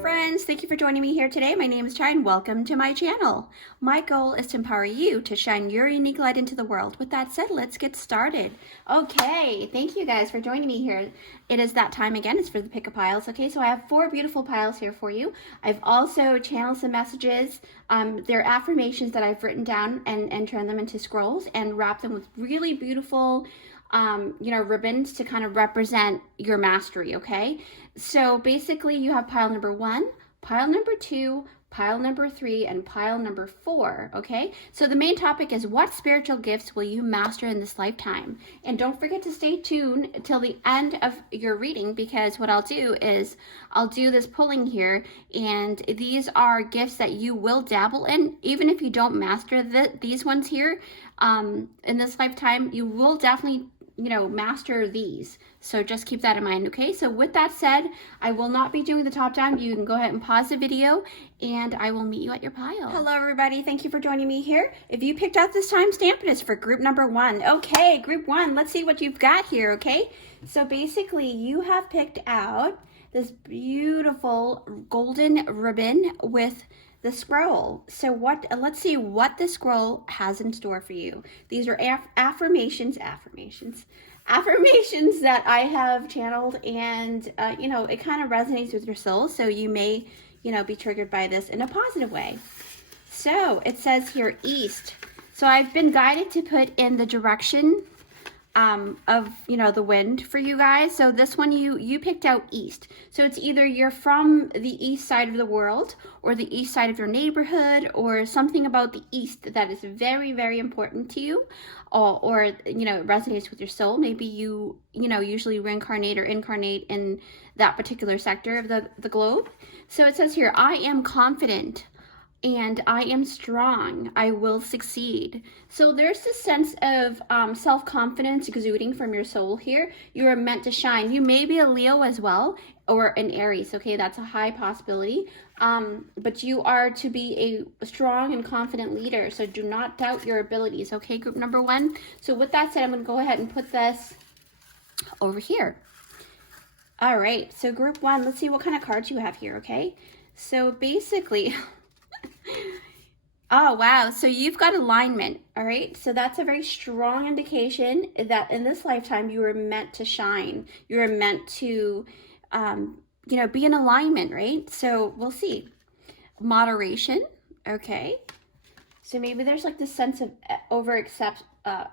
friends, thank you for joining me here today. My name is Chai and welcome to my channel. My goal is to empower you to shine your unique light into the world. With that said, let's get started. Okay, thank you guys for joining me here. It is that time again, it's for the pick a piles. Okay, so I have 4 beautiful piles here for you. I've also channeled some messages. They're affirmations that I've written down and turned them into scrolls and wrapped them with really beautiful ribbons to kind of represent your mastery, okay? So basically you have pile number 1, pile number 2, pile number 3, and pile number 4, okay? So the main topic is what spiritual gifts will you master in this lifetime? And don't forget to stay tuned till the end of your reading, because what I'll do is I'll do this pulling here, and these are gifts that you will dabble in. Even if you don't master these ones here in this lifetime, you will definitely master these. So just keep that in mind, okay? So with that said, I will not be doing the top down. You can go ahead and pause the video and I will meet you at your pile. Hello everybody, thank you for joining me here. If you picked out this timestamp, it is for group number 1. Okay, group 1, let's see what you've got here, okay? So basically you have picked out this beautiful golden ribbon with the scroll. So let's see what the scroll has in store for you. These are affirmations that I have channeled, and it kind of resonates with your soul, so you may be triggered by this in a positive way. So it says here east. So I've been guided to put in the direction of the wind for you guys. So this one you picked out east. So it's either you're from the east side of the world or the east side of your neighborhood, or something about the east that is very, very important to you, or it resonates with your soul. Maybe you usually reincarnate or incarnate in that particular sector of the globe. So it says here, I am confident and I am strong. I will succeed. So there's this sense of self-confidence exuding from your soul here. You are meant to shine. You may be a Leo as well, or an Aries, okay? That's a high possibility. But you are to be a strong and confident leader, so do not doubt your abilities, okay, group number 1? So with that said, I'm going to go ahead and put this over here. All right, so group 1, let's see what kind of cards you have here, okay? So basically... Oh, wow. So you've got alignment. All right. So that's a very strong indication that in this lifetime, you were meant to shine. You were meant to, be in alignment, right? So we'll see. Moderation. Okay. So maybe there's like this sense of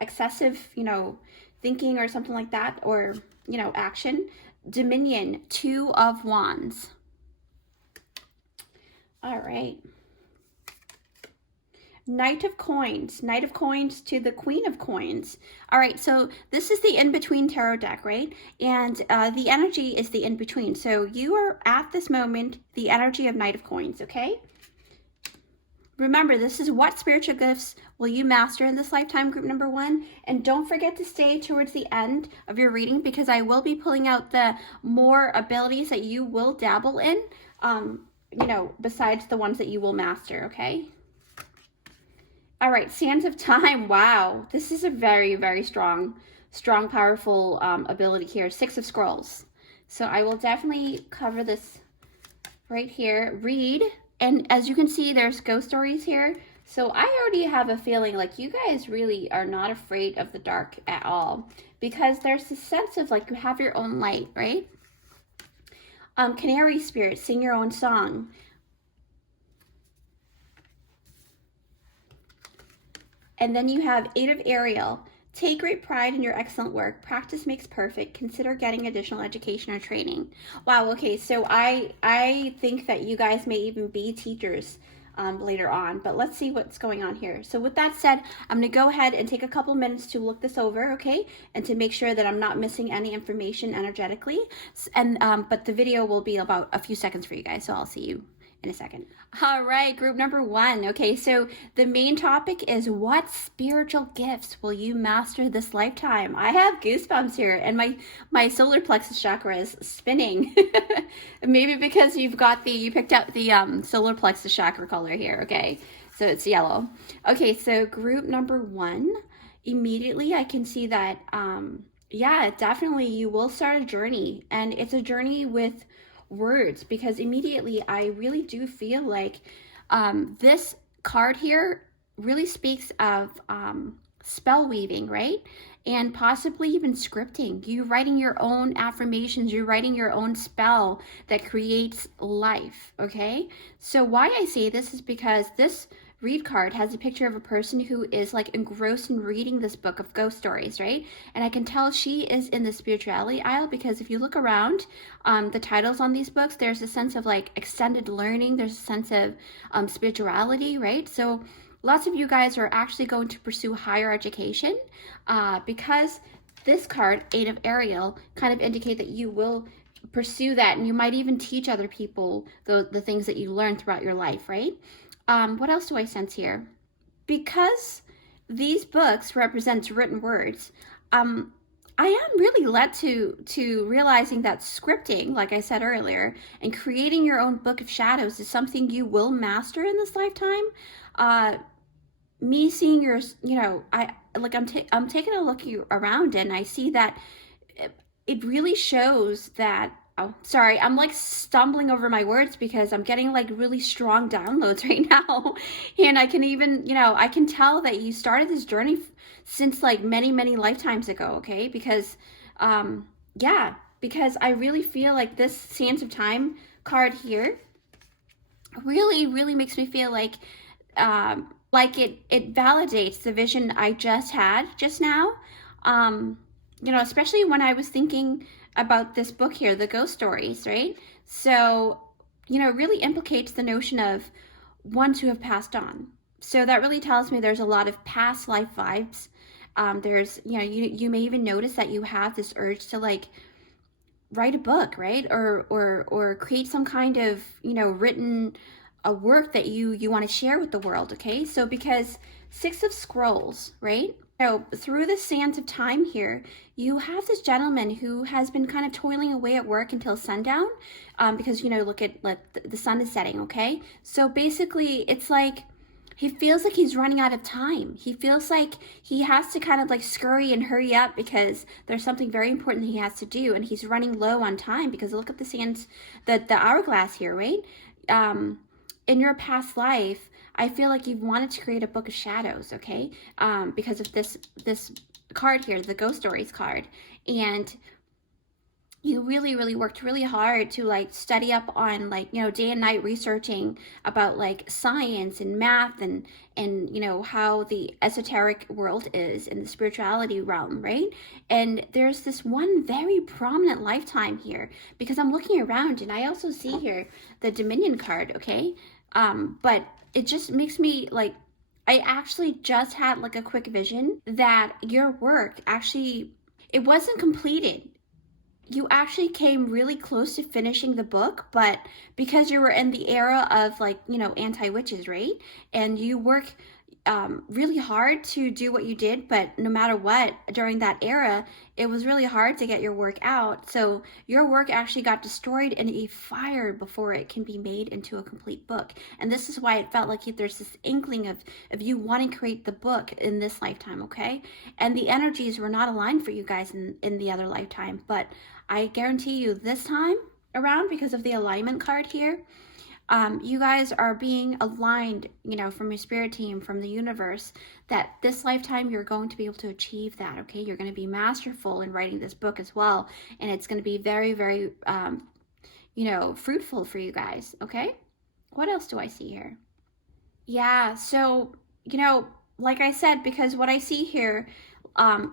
excessive, thinking or something like that, or, action. Dominion, 2 of Wands. All right. Knight of Coins to the Queen of Coins. All right, so this is the in-between tarot deck, right? And the energy is the in-between. So you are at this moment, the energy of Knight of Coins, okay? Remember, this is what spiritual gifts will you master in this lifetime, group number 1. And don't forget to stay towards the end of your reading, because I will be pulling out the more abilities that you will dabble in, besides the ones that you will master, okay? All right, Sands of Time. Wow, this is a very, very strong, powerful ability here. 6 of Scrolls. So I will definitely cover this right here. Read, and as you can see, there's ghost stories here. So I already have a feeling like you guys really are not afraid of the dark at all, because there's this sense of like you have your own light, right? Canary spirit, sing your own song. And then you have 8 of Ariel. Take great pride in your excellent work. Practice makes perfect. Consider getting additional education or training. Wow, okay, so I think that you guys may even be teachers later on, but let's see what's going on here. So with that said, I'm going to go ahead and take a couple minutes to look this over, okay, and to make sure that I'm not missing any information energetically. And but the video will be about a few seconds for you guys, so I'll see you in a second. All right, group number 1. Okay, so the main topic is what spiritual gifts will you master this lifetime? I have goosebumps here, and my solar plexus chakra is spinning. Maybe because you picked out the solar plexus chakra color here. Okay, so it's yellow. Okay, so group number 1, immediately I can see that yeah, definitely you will start a journey, and it's a journey with words, because immediately I really do feel like this card here really speaks of spell weaving, right? And possibly even scripting. You writing your own affirmations, you're writing your own spell that creates life, okay? So why I say this is because this read card has a picture of a person who is like engrossed in reading this book of ghost stories, right? And I can tell she is in the spirituality aisle, because if you look around the titles on these books, there's a sense of like extended learning, there's a sense of spirituality, right? So lots of you guys are actually going to pursue higher education because this card, Eight of Ariel, kind of indicate that you will pursue that, and you might even teach other people the things that you learn throughout your life, right? What else do I sense here? Because these books represent written words, I am really led to realizing that scripting, like I said earlier, and creating your own book of shadows is something you will master in this lifetime. Me seeing your, I'm taking a look around, and I see that it really shows that, oh, sorry, I'm like stumbling over my words because I'm getting like really strong downloads right now. And I can even, I can tell that you started this journey since like many, many lifetimes ago, okay? Because, yeah, because I really feel like this Sands of Time card here really, really makes me feel like it validates the vision I just had just now. Especially when I was thinking about this book here, the ghost stories, right? So, it really implicates the notion of ones who have passed on. So that really tells me there's a lot of past life vibes. There's, you may even notice that you have this urge to like write a book, right? Or create some kind of, written a work that you want to share with the world, okay? So because Six of Scrolls, right? So through the Sands of Time here, you have this gentleman who has been kind of toiling away at work until sundown, because, look at the sun is setting, okay? So basically, it's like he feels like he's running out of time. He feels like he has to kind of like scurry and hurry up because there's something very important he has to do, and he's running low on time because look at the sands, the hourglass here, right? In your past life, I feel like you've wanted to create a book of shadows, okay? Because of this card here, the Ghost Stories card. And you really, really worked really hard to like study up on like, day and night researching about like science and math and how the esoteric world is in the spirituality realm, right? And there's this one very prominent lifetime here because I'm looking around and I also see here the Dominion card, okay? But it just makes me like, I actually just had like a quick vision that your work actually, it wasn't completed. You actually came really close to finishing the book, but because you were in the era of like, anti-witches, right? And you work really hard to do what you did, but no matter what, during that era, it was really hard to get your work out. So your work actually got destroyed in a fire before it can be made into a complete book. And this is why it felt like there's this inkling of you wanting to create the book in this lifetime, okay? And the energies were not aligned for you guys in the other lifetime, but I guarantee you this time around, because of the alignment card here, you guys are being aligned, from your spirit team, from the universe, that this lifetime you're going to be able to achieve that, okay? You're going to be masterful in writing this book as well, and it's going to be very, very, fruitful for you guys, okay? What else do I see here? Yeah, so, like I said, because what I see here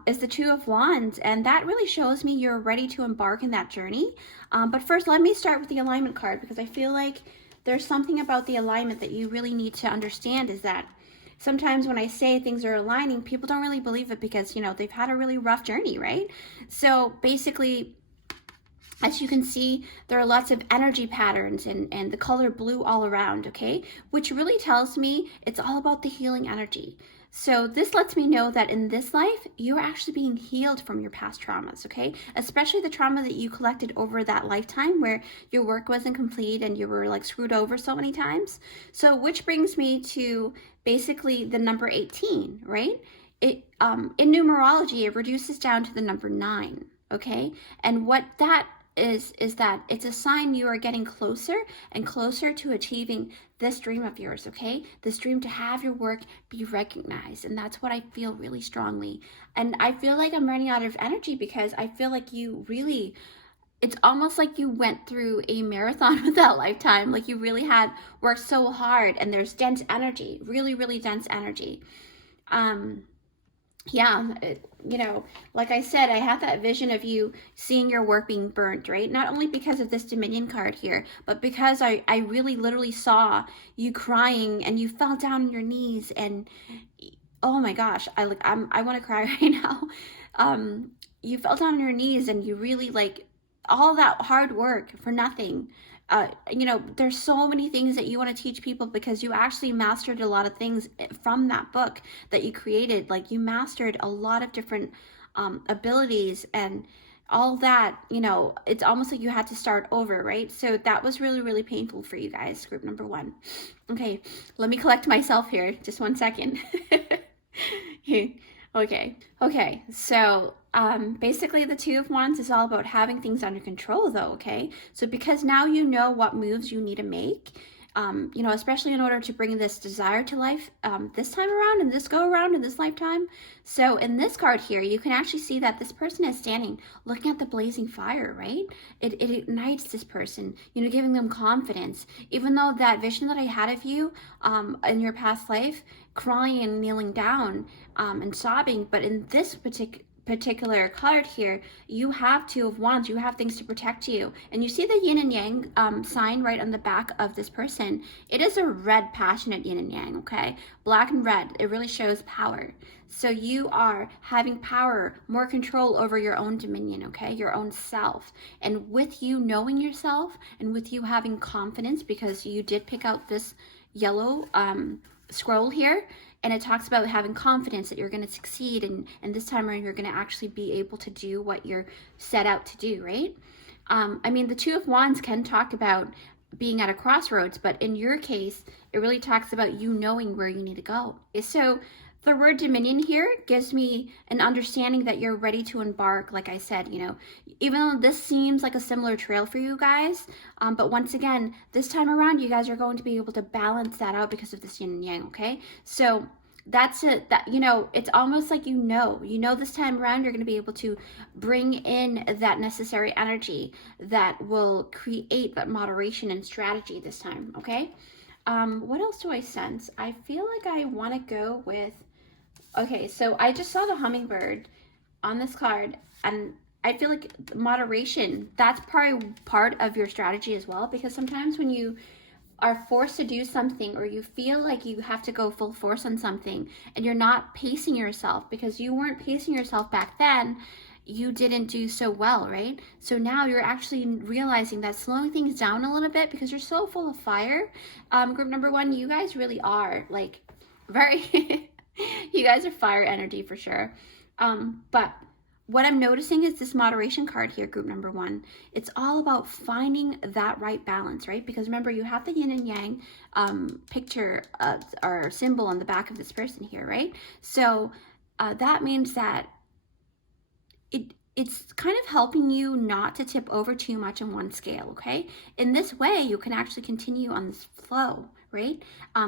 is the Two of Wands, and that really shows me you're ready to embark in that journey. But first, let me start with the alignment card, because I feel like there's something about the alignment that you really need to understand, is that sometimes when I say things are aligning, people don't really believe it because, they've had a really rough journey, right? So basically, as you can see, there are lots of energy patterns and the color blue all around, okay? Which really tells me it's all about the healing energy. So this lets me know that in this life, you're actually being healed from your past traumas, okay? Especially the trauma that you collected over that lifetime where your work wasn't complete and you were like screwed over so many times. So which brings me to basically the number 18, right? It in numerology, it reduces down to the number 9, okay? And what that is that it's a sign you are getting closer and closer to achieving this dream of yours, okay? This dream to have your work be recognized. And that's what I feel really strongly. And I feel like I'm running out of energy because I feel like you really, it's almost like you went through a marathon with that lifetime. Like you really had worked so hard, and there's dense energy, really, really dense energy. Yeah, you know, like I said, I have that vision of you seeing your work being burnt, right? Not only because of this Dominion card here, but because I really literally saw you crying and you fell down on your knees, and oh my gosh, I want to cry right now. You fell down on your knees and you really like all that hard work for nothing. You know, there's so many things that you want to teach people because you actually mastered a lot of things from that book that you created. Like you mastered a lot of different abilities and all that, you know, it's almost like you had to start over, right? So that was really, really painful for you guys, group number 1. Okay, let me collect myself here. Just 1 second. Okay, so basically the Two of Wands is all about having things under control though, okay? So because now you know what moves you need to make, you know, especially in order to bring this desire to life this time around and this go around in this lifetime. So in this card here, you can actually see that this person is standing looking at the blazing fire, right? It ignites this person, you know, giving them confidence. Even though that vision that I had of you in your past life, crying and kneeling down and sobbing, but in this particular card here, you have Two of Wands, you have things to protect you, and you see the yin and yang sign right on the back of this person. It is a red passionate yin and yang, okay? Black and red, it really shows power. So you are having power, more control over your own dominion, okay? Your own self. And with you knowing yourself and with you having confidence, because you did pick out this yellow scroll here, and it talks about having confidence that you're going to succeed, and this time around you're going to actually be able to do what you're set out to do, right? I mean, the Two of Wands can talk about being at a crossroads, but in your case, it really talks about you knowing where you need to go. So the word dominion here gives me an understanding that you're ready to embark, like I said, you know, even though this seems like a similar trail for you guys, but once again, this time around, you guys are going to be able to balance that out because of this yin and yang, okay? So that's it, that, you know, it's almost like you know this time around, you're going to be able to bring in that necessary energy that will create that moderation and strategy this time, okay? What else do I sense? I feel like I want to go with, okay, so I just saw the hummingbird on this card, and I feel like moderation, that's probably part of your strategy as well, because sometimes when you are forced to do something, or you feel like you have to go full force on something, and you're not pacing yourself because you weren't pacing yourself back then, you didn't do so well, right? So now you're actually realizing that slowing things down a little bit because you're so full of fire. Group number 1, you guys really are like very... You guys are fire energy for sure. But what I'm noticing is this moderation card here, group number 1. It's all about finding that right balance, right? Because remember, you have the yin and yang picture or symbol on the back of this person here, right? So that means that it's kind of helping you not to tip over too much on one scale, okay? In this way, you can actually continue on this flow, right?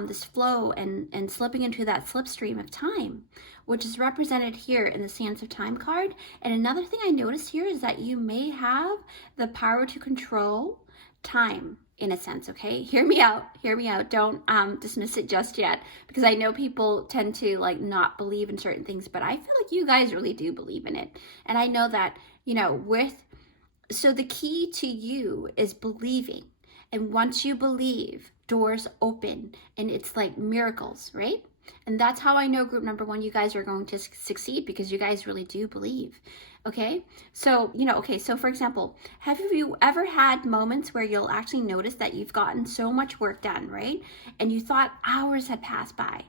This flow and slipping into that slipstream of time, which is represented here in the Sands of Time card. And another thing I noticed here is that you may have the power to control time in a sense, okay? Hear me out. Don't dismiss it just yet, because I know people tend to like not believe in certain things, but I feel like you guys really do believe in it. And I know that, you know, so the key to you is believing. And once you believe, doors open, and it's like miracles, right? And that's how I know, group number 1, you guys are going to succeed, because you guys really do believe. Okay, so, you know, okay, so for example, have you ever had moments where you'll actually notice that you've gotten so much work done, right? And you thought hours had passed by,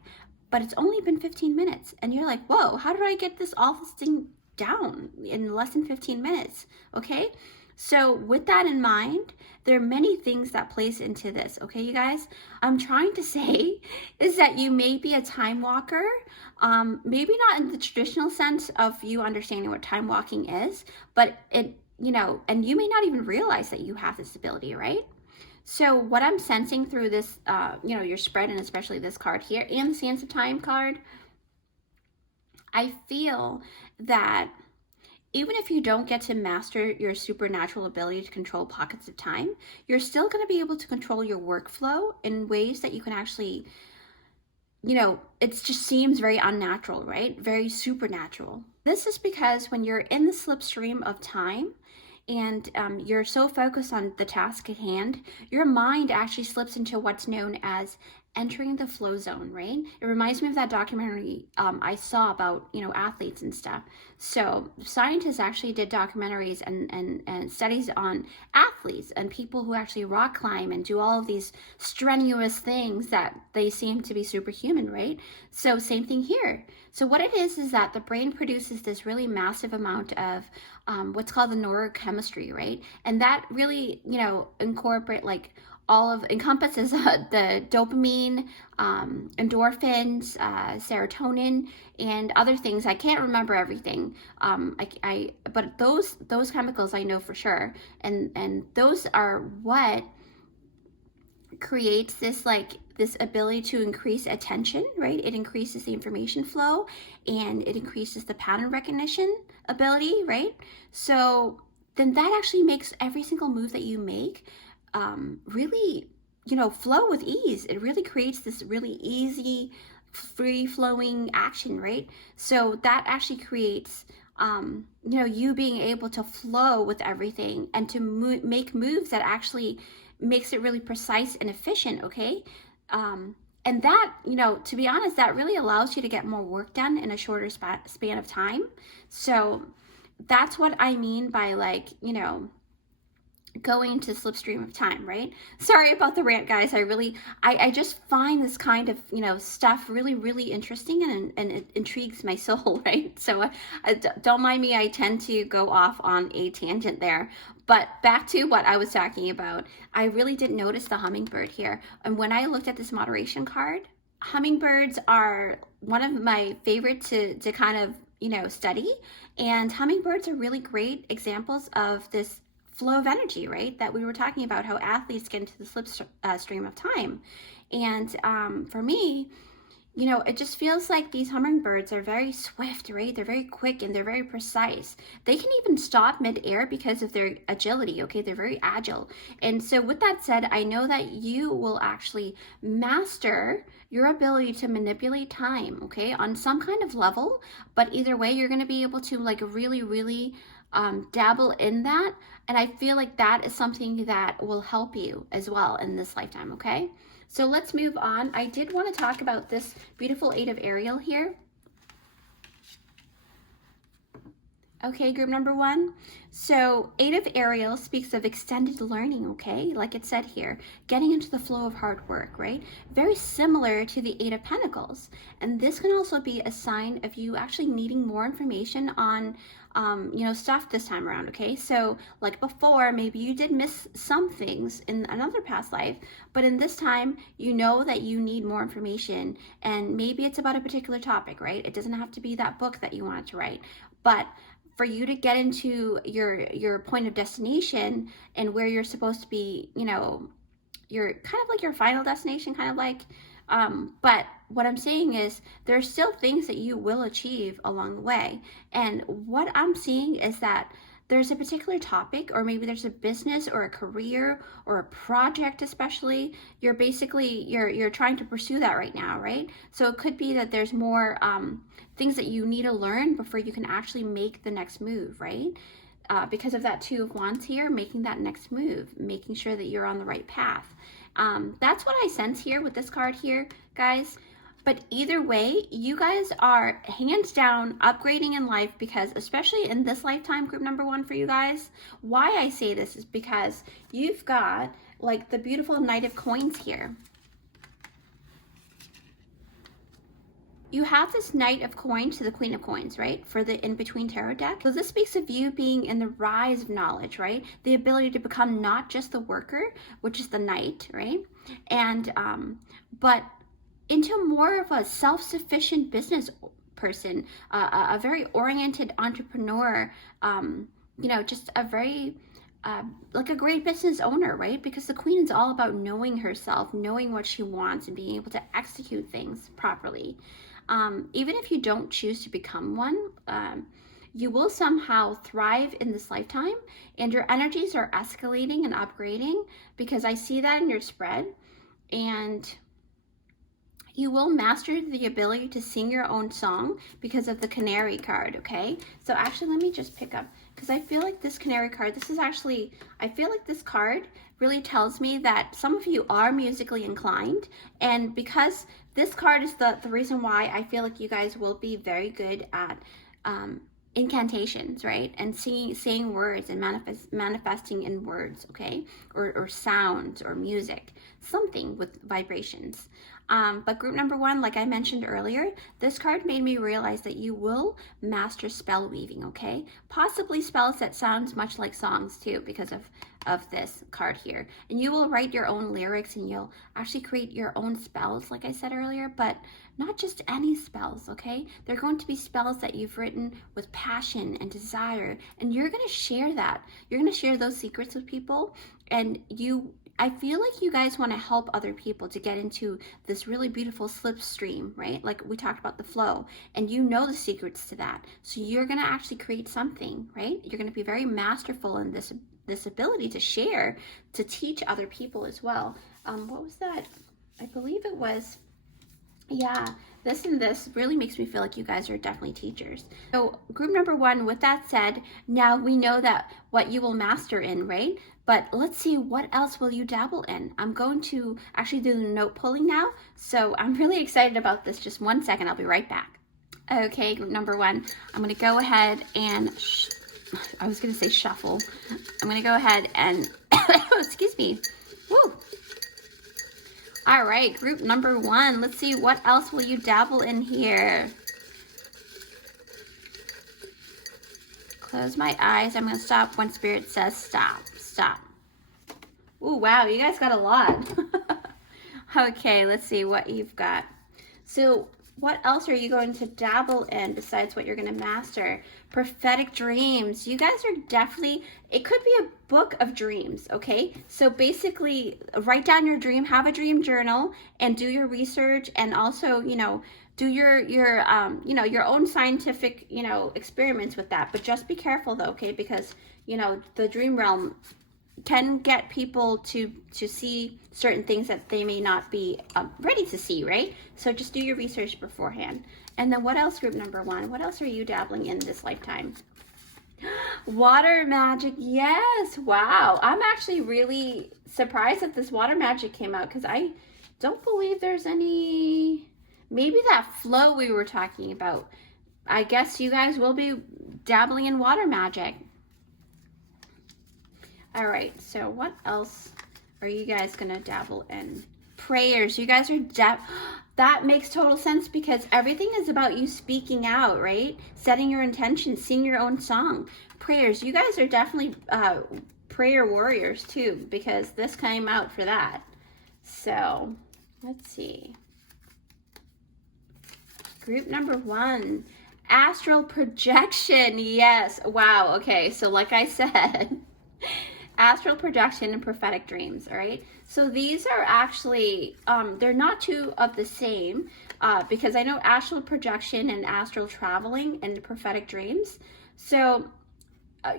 but it's only been 15 minutes. And you're like, whoa, how did I get this thing down in less than 15 minutes? Okay, so with that in mind, there are many things that plays into this, okay, you guys? I'm trying to say is that you may be a time walker, maybe not in the traditional sense of you understanding what time walking is, but you know, and you may not even realize that you have this ability, right? So what I'm sensing through this, you know, your spread, and especially this card here and the Sands of Time card, I feel that even if you don't get to master your supernatural ability to control pockets of time, you're still going to be able to control your workflow in ways that you can actually, you know, it just seems very unnatural, right? Very supernatural. This is because when you're in the slipstream of time, and you're so focused on the task at hand, your mind actually slips into what's known as entering the flow zone, right? It reminds me of that documentary I saw about, you know, athletes and stuff. So scientists actually did documentaries and studies on athletes and people who actually rock climb and do all of these strenuous things that they seem to be superhuman, right? So same thing here. So what it is that the brain produces this really massive amount of what's called the neurochemistry, right? And that really, you know, encompasses the dopamine, endorphins, serotonin, and other things. I can't remember everything. But those chemicals I know for sure, and those are what creates this ability to increase attention, right? It increases the information flow, and it increases the pattern recognition ability, right? So then that actually makes every single move that you make really, you know, flow with ease. It really creates this really easy, free-flowing action, right? So that actually creates you know, you being able to flow with everything and to make moves that actually makes it really precise and efficient, okay? And that, you know, to be honest, that really allows you to get more work done in a shorter span of time. So that's what I mean by, like, you know, going into slipstream of time, right? Sorry about the rant, guys. I just find this kind of, you know, stuff really interesting, and it intrigues my soul, right? So don't mind me. I tend to go off on a tangent there. But back to what I was talking about, I really didn't notice the hummingbird here. And when I looked at this moderation card, hummingbirds are one of my favorite to kind of, you know, study. And hummingbirds are really great examples of this flow of energy, right? That we were talking about, how athletes get into the slipstream of time. And for me, you know, it just feels like these hummingbirds are very swift, right? They're very quick and they're very precise. They can even stop mid-air because of their agility, okay? They're very agile. And so with that said, I know that you will actually master your ability to manipulate time, okay? On some kind of level, but either way, you're gonna be able to, like, really dabble in that. And I feel like that is something that will help you as well in this lifetime, okay? So let's move on. I did want to talk about this beautiful Eight of Ariel here. Okay, group number 1. So Eight of Ariel speaks of extended learning, okay? Like it said here, getting into the flow of hard work, right? Very similar to the Eight of Pentacles. And this can also be a sign of you actually needing more information on you know, stuff this time around, okay? So like before, maybe you did miss some things in another past life, but in this time, you know that you need more information, and maybe it's about a particular topic, right? It doesn't have to be that book that you wanted to write, but for you to get into your point of destination and where you're supposed to be, you know, you're kind of like your final destination, kind of like, but what I'm saying is there's still things that you will achieve along the way. And what I'm seeing is that there's a particular topic, or maybe there's a business or a career or a project, especially, you're trying to pursue that right now, right? So it could be that there's more things that you need to learn before you can actually make the next move, right? Because of that Two of Wands here, making that next move, making sure that you're on the right path. That's what I sense here with this card here, guys. But either way, you guys are hands down upgrading in life, because especially in this lifetime, group number 1 for you guys, why I say this is because you've got like the beautiful Knight of Coins here. You have this Knight of Coins to the Queen of Coins, right? For the In-Between Tarot deck. So this speaks of you being in the rise of knowledge, right? The ability to become not just the worker, which is the Knight, right? And, but into more of a self-sufficient business person, a very oriented entrepreneur, you know, just a very, like a great business owner, right? Because the queen is all about knowing herself, knowing what she wants, and being able to execute things properly. Even if you don't choose to become one, you will somehow thrive in this lifetime, and your energies are escalating and upgrading, because I see that in your spread. And you will master the ability to sing your own song because of the canary card, okay? So actually, let me just pick up, because I feel like this canary card, this is actually, I feel like this card really tells me that some of you are musically inclined, and because this card is the reason why I feel like you guys will be very good at incantations, right? And saying words and manifesting in words, okay? Or sounds or music, something with vibrations. But group number one, like I mentioned earlier, this card made me realize that you will master spell weaving, okay? Possibly spells that sounds much like songs too, because of this card here. And you will write your own lyrics, and you'll actually create your own spells, like I said earlier, but not just any spells, okay? They're going to be spells that you've written with passion and desire, and you're going to share that. You're going to share those secrets with people, and I feel like you guys want to help other people to get into this really beautiful slipstream, right? Like we talked about the flow, and you know the secrets to that. So you're going to actually create something, right? You're going to be very masterful in this ability to share, to teach other people as well. What was that? I believe it was, yeah, this and this really makes me feel like you guys are definitely teachers. So group number one, with that said, now we know that what you will master in, right? But let's see, what else will you dabble in? I'm going to actually do the note pulling now. So I'm really excited about this. Just 1 second, I'll be right back. Okay, group number one, I'm gonna go ahead and, I was gonna say shuffle. I'm gonna go ahead and, excuse me, woo. All right, group number one. Let's see, what else will you dabble in here? Close my eyes. I'm going to stop when Spirit says stop. Stop. Ooh, wow, you guys got a lot. Okay, let's see what you've got. So what else are you going to dabble in besides what you're going to master? Prophetic dreams. You guys are definitely, it could be a book of dreams, okay? So basically, write down your dream, have a dream journal, and do your research, and also, you know, do your you know, your own scientific, you know, experiments with that. But just be careful though, okay? Because, you know, the dream realm can get people to see certain things that they may not be ready to see, right? So just do your research beforehand. And then what else, group number one? What else are you dabbling in this lifetime? Water magic, yes. Wow, I'm actually really surprised that this water magic came out, because I don't believe there's any, maybe that flow we were talking about. I guess you guys will be dabbling in water magic. All right, so what else are you guys gonna dabble in? Prayers. You guys are that makes total sense, because everything is about you speaking out, right? Setting your intentions, sing your own song. Prayers. You guys are definitely prayer warriors too, because this came out for that. So let's see. Group number one, astral projection. Yes. Wow. Okay. So like I said, astral projection and prophetic dreams, all right? So these are actually, they're not two of the same, because I know astral projection and astral traveling and prophetic dreams. So,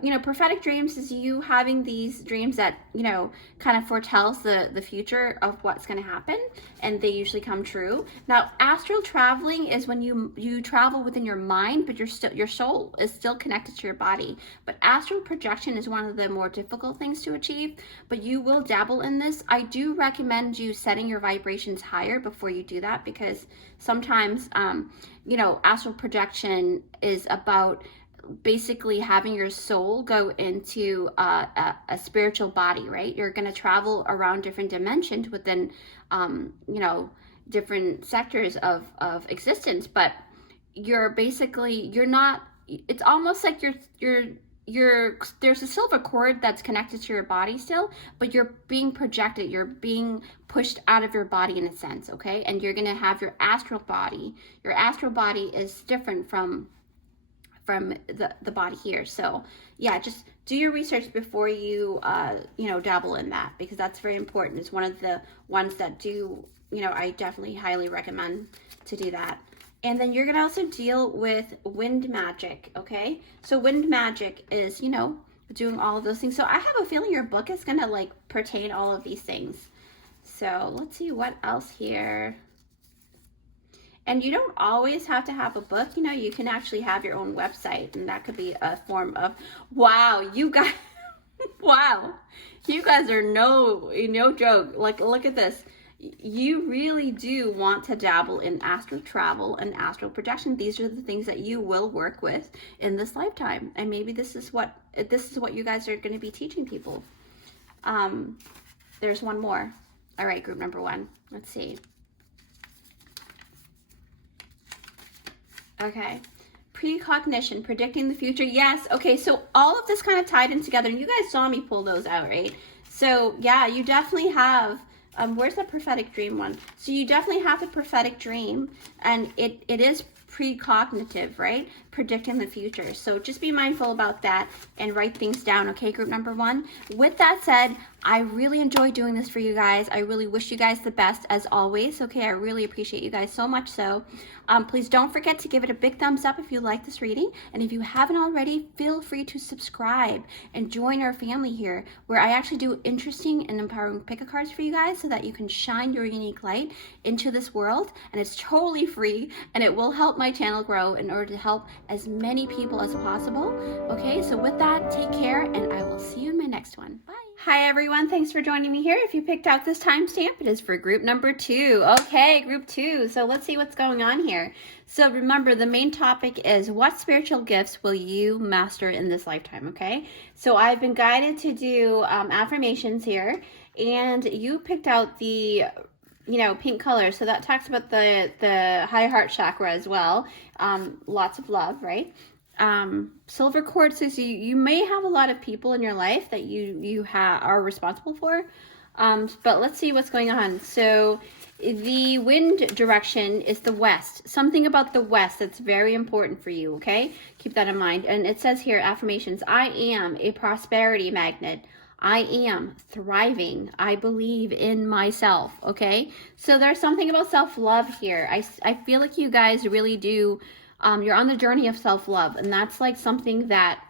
you know, prophetic dreams is you having these dreams that, you know, kind of foretells the future of what's going to happen, and they usually come true. Now, astral traveling is when you travel within your mind, but your soul is still connected to your body. But astral projection is one of the more difficult things to achieve, but you will dabble in this. I do recommend you setting your vibrations higher before you do that, because sometimes, you know, astral projection is about basically having your soul go into a spiritual body, right? You're going to travel around different dimensions within, you know, different sectors of existence, but you're basically, you're not, it's almost like there's a silver cord that's connected to your body still, but you're being projected, you're being pushed out of your body in a sense, okay? And you're going to have your astral body. Your astral body is different from from the body here. So yeah, just do your research before you, you know, dabble in that, because that's very important. It's one of the ones that do, you know, I definitely highly recommend to do that. And then you're going to also deal with wind magic, okay? So wind magic is, you know, doing all of those things. So I have a feeling your book is going to like pertain all of these things. So let's see what else here. And you don't always have to have a book, you know, you can actually have your own website, and that could be a form of, wow, you guys, wow, you guys are no joke. Like, look at this. You really do want to dabble in astral travel and astral projection. These are the things that you will work with in this lifetime. And maybe this is what you guys are going to be teaching people. There's one more. All right, group number 1. Let's see. Okay, precognition, predicting the future. Yes, okay, so all of this kind of tied in together, and you guys saw me pull those out, right? So yeah, you definitely have, where's the prophetic dream one? So you definitely have the prophetic dream, and it is precognitive, right? Predicting the future. So just be mindful about that and write things down, okay, group number 1? With that said, I really enjoy doing this for you guys. I really wish you guys the best as always, okay? I really appreciate you guys so much so. Please don't forget to give it a big thumbs up if you like this reading. And if you haven't already, feel free to subscribe and join our family here, where I actually do interesting and empowering pick-a-cards for you guys so that you can shine your unique light into this world. And it's totally free, and it will help my channel grow in order to help as many people as possible. Okay, so with that, take care, and I will see you in my next one. Bye. Hi everyone, thanks for joining me here. If you picked out this timestamp, it is for group number 2. Okay, group 2. So let's see what's going on here. So remember, the main topic is what spiritual gifts will you master in this lifetime, okay? So I've been guided to do affirmations here, and you picked out the, you know, pink color. So that talks about the high heart chakra as well. Lots of love, right? Silver cord says you may have a lot of people in your life that you are responsible for. But let's see what's going on. So the wind direction is the west. Something about the west that's very important for you, okay? Keep that in mind. And it says here, affirmations, I am a prosperity magnet. I am thriving. I believe in myself, okay? So there's something about self-love here. I feel like you guys really do, you're on the journey of self-love, and that's like something that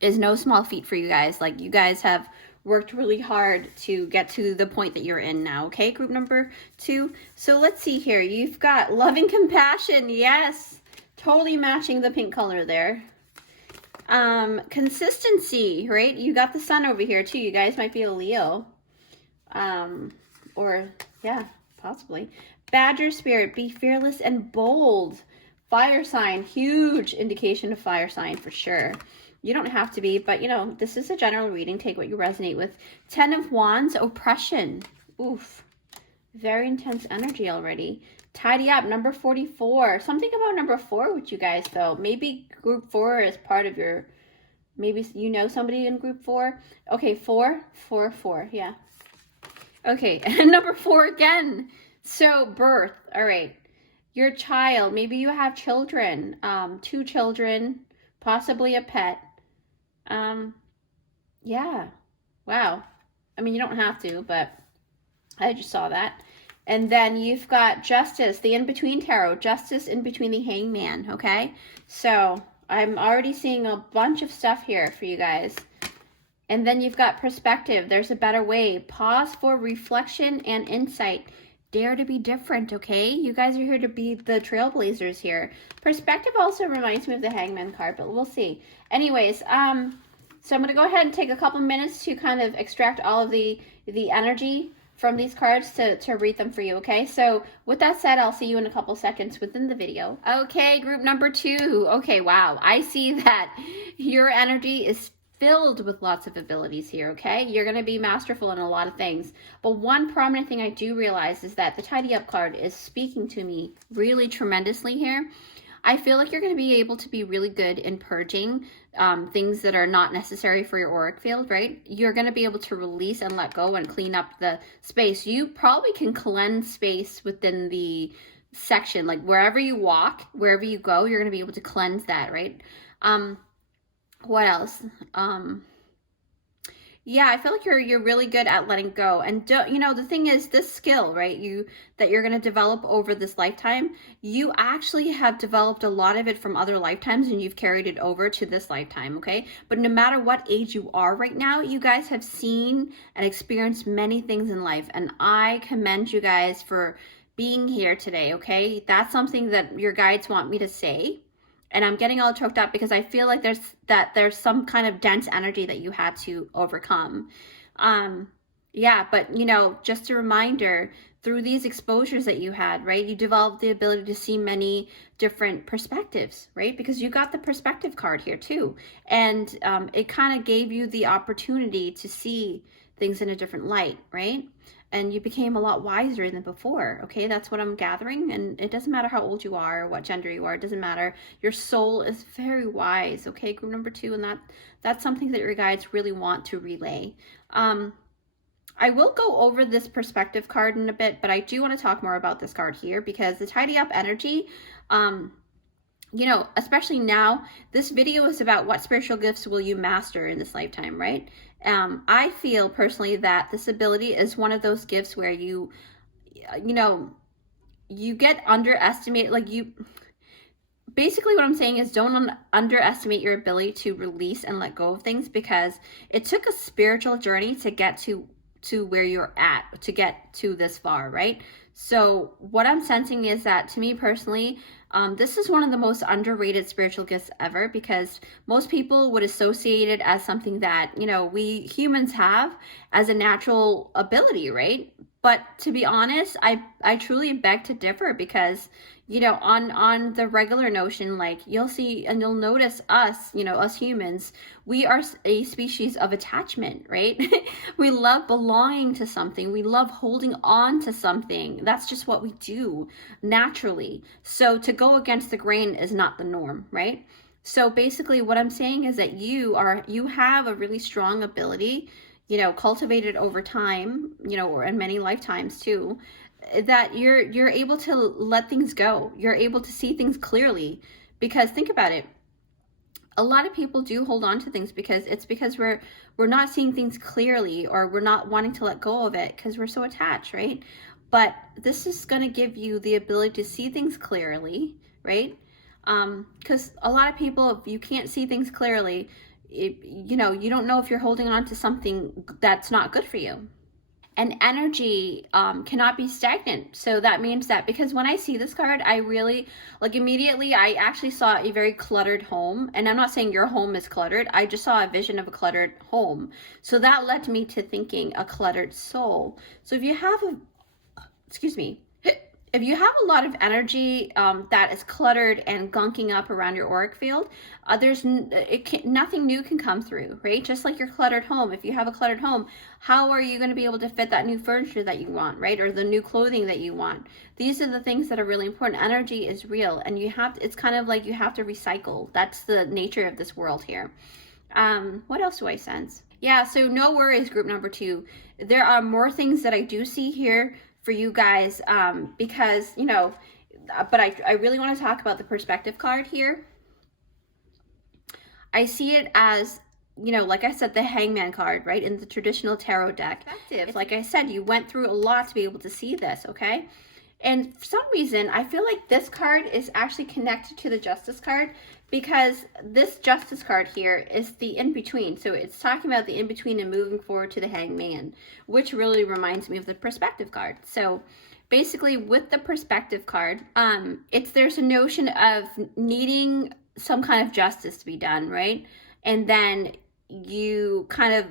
is no small feat for you guys. Like, you guys have worked really hard to get to the point that you're in now, okay? Group number 2. So let's see here. You've got loving compassion. Yes, totally matching the pink color there. Consistency, right? You got the sun over here too. You guys might be a Leo. Or yeah, possibly. Badger spirit, be fearless and bold. Fire sign, huge indication of fire sign for sure. You don't have to be, but you know, this is a general reading. Take what you resonate with. 10 of Wands, oppression. Oof. Very intense energy already. Tidy up, number 44. Something about number 4 with you guys though. Maybe group 4 is part of your, maybe you know somebody in group 4. Okay, 4, 4, 4, yeah. Okay, and number 4 again. So birth, all right. Your child, maybe you have children, 2 children, possibly a pet. Yeah, wow. I mean, you don't have to, but I just saw that. And then you've got Justice, the in-between tarot, Justice in between the Hangman, okay? So I'm already seeing a bunch of stuff here for you guys. And then you've got Perspective, there's a better way. Pause for reflection and insight. Dare to be different, okay? You guys are here to be the trailblazers here. Perspective also reminds me of the Hangman card, but we'll see. Anyways, so I'm going to go ahead and take a couple minutes to kind of extract all of the energy from these cards to read them for you, okay? So with that said, I'll see you in a couple seconds within the video. Okay, group number 2. Okay, wow. I see that your energy is filled with lots of abilities here, okay? You're going to be masterful in a lot of things. But one prominent thing I do realize is that the Tidy Up card is speaking to me really tremendously here. I feel like you're going to be able to be really good in purging things that are not necessary for your auric field, right? You're going to be able to release and let go and clean up the space. You probably can cleanse space within the section, like wherever you walk, wherever you go, you're going to be able to cleanse that, right? What else? Yeah, I feel like you're really good at letting go. And the thing is, this skill, right, that you're going to develop over this lifetime, you actually have developed a lot of it from other lifetimes and you've carried it over to this lifetime, okay? But no matter what age you are right now, you guys have seen and experienced many things in life, and I commend you guys for being here today, okay? That's something that your guides want me to say. And I'm getting all choked up because I feel like there's some kind of dense energy that you had to overcome. Yeah, but just a reminder, through these exposures that you had, right, you developed the ability to see many different perspectives, right? Because you got the perspective card here too. And it kind of gave you the opportunity to see things in a different light, right? And you became a lot wiser than before, okay? That's what I'm gathering. And it doesn't matter how old you are or what gender you are. It doesn't matter. Your soul is very wise, okay? Group number 2, and that's something that your guides really want to relay. I will go over this perspective card in a bit, but I do want to talk more about this card here because the tidy up energy, especially now, this video is about what spiritual gifts will you master in this lifetime, right? I feel personally that this ability is one of those gifts where you get underestimated. Basically what I'm saying is don't underestimate your ability to release and let go of things, because it took a spiritual journey to get to where you're at, to get to this far, right? So what I'm sensing is that, to me personally, this is one of the most underrated spiritual gifts ever, because most people would associate it as something that, we humans have as a natural ability, right? But to be honest, I truly beg to differ, because, on the regular notion, like you'll see and you'll notice us, us humans, we are a species of attachment, right? We love belonging to something. We love holding on to something. That's just what we do naturally. So to go against the grain is not the norm, right? So basically what I'm saying is that you have a really strong ability, cultivated over time, or in many lifetimes too, that you're able to let things go. You're able to see things clearly, because think about it. A lot of people do hold on to things because we're not seeing things clearly, or we're not wanting to let go of it because we're so attached, right? But this is going to give you the ability to see things clearly, right? Because a lot of people, if you can't see things clearly, you don't know if you're holding on to something that's not good for you. And energy cannot be stagnant. So that means that, because when I see this card, I really, immediately, I actually saw a very cluttered home. And I'm not saying your home is cluttered. I just saw a vision of a cluttered home. So that led me to thinking a cluttered soul. So if you have if you have a lot of energy that is cluttered and gunking up around your auric field, nothing new can come through, right? Just like your cluttered home. If you have a cluttered home, how are you going to be able to fit that new furniture that you want, right? Or the new clothing that you want? These are the things that are really important. Energy is real, and it's kind of like you have to recycle. That's the nature of this world here. What else do I sense? Yeah, so no worries, group number 2. There are more things that I do see here for you guys, because, but I really want to talk about the perspective card here. I see it as, like I said, the Hangman card, right, in the traditional tarot deck. Like I said, you went through a lot to be able to see this, okay? And for some reason, I feel like this card is actually connected to the Justice card, because this Justice card here is the in-between. So it's talking about the in-between and moving forward to the Hangman, which really reminds me of the perspective card. So basically with the perspective card, there's a notion of needing some kind of justice to be done, right? And then you kind of,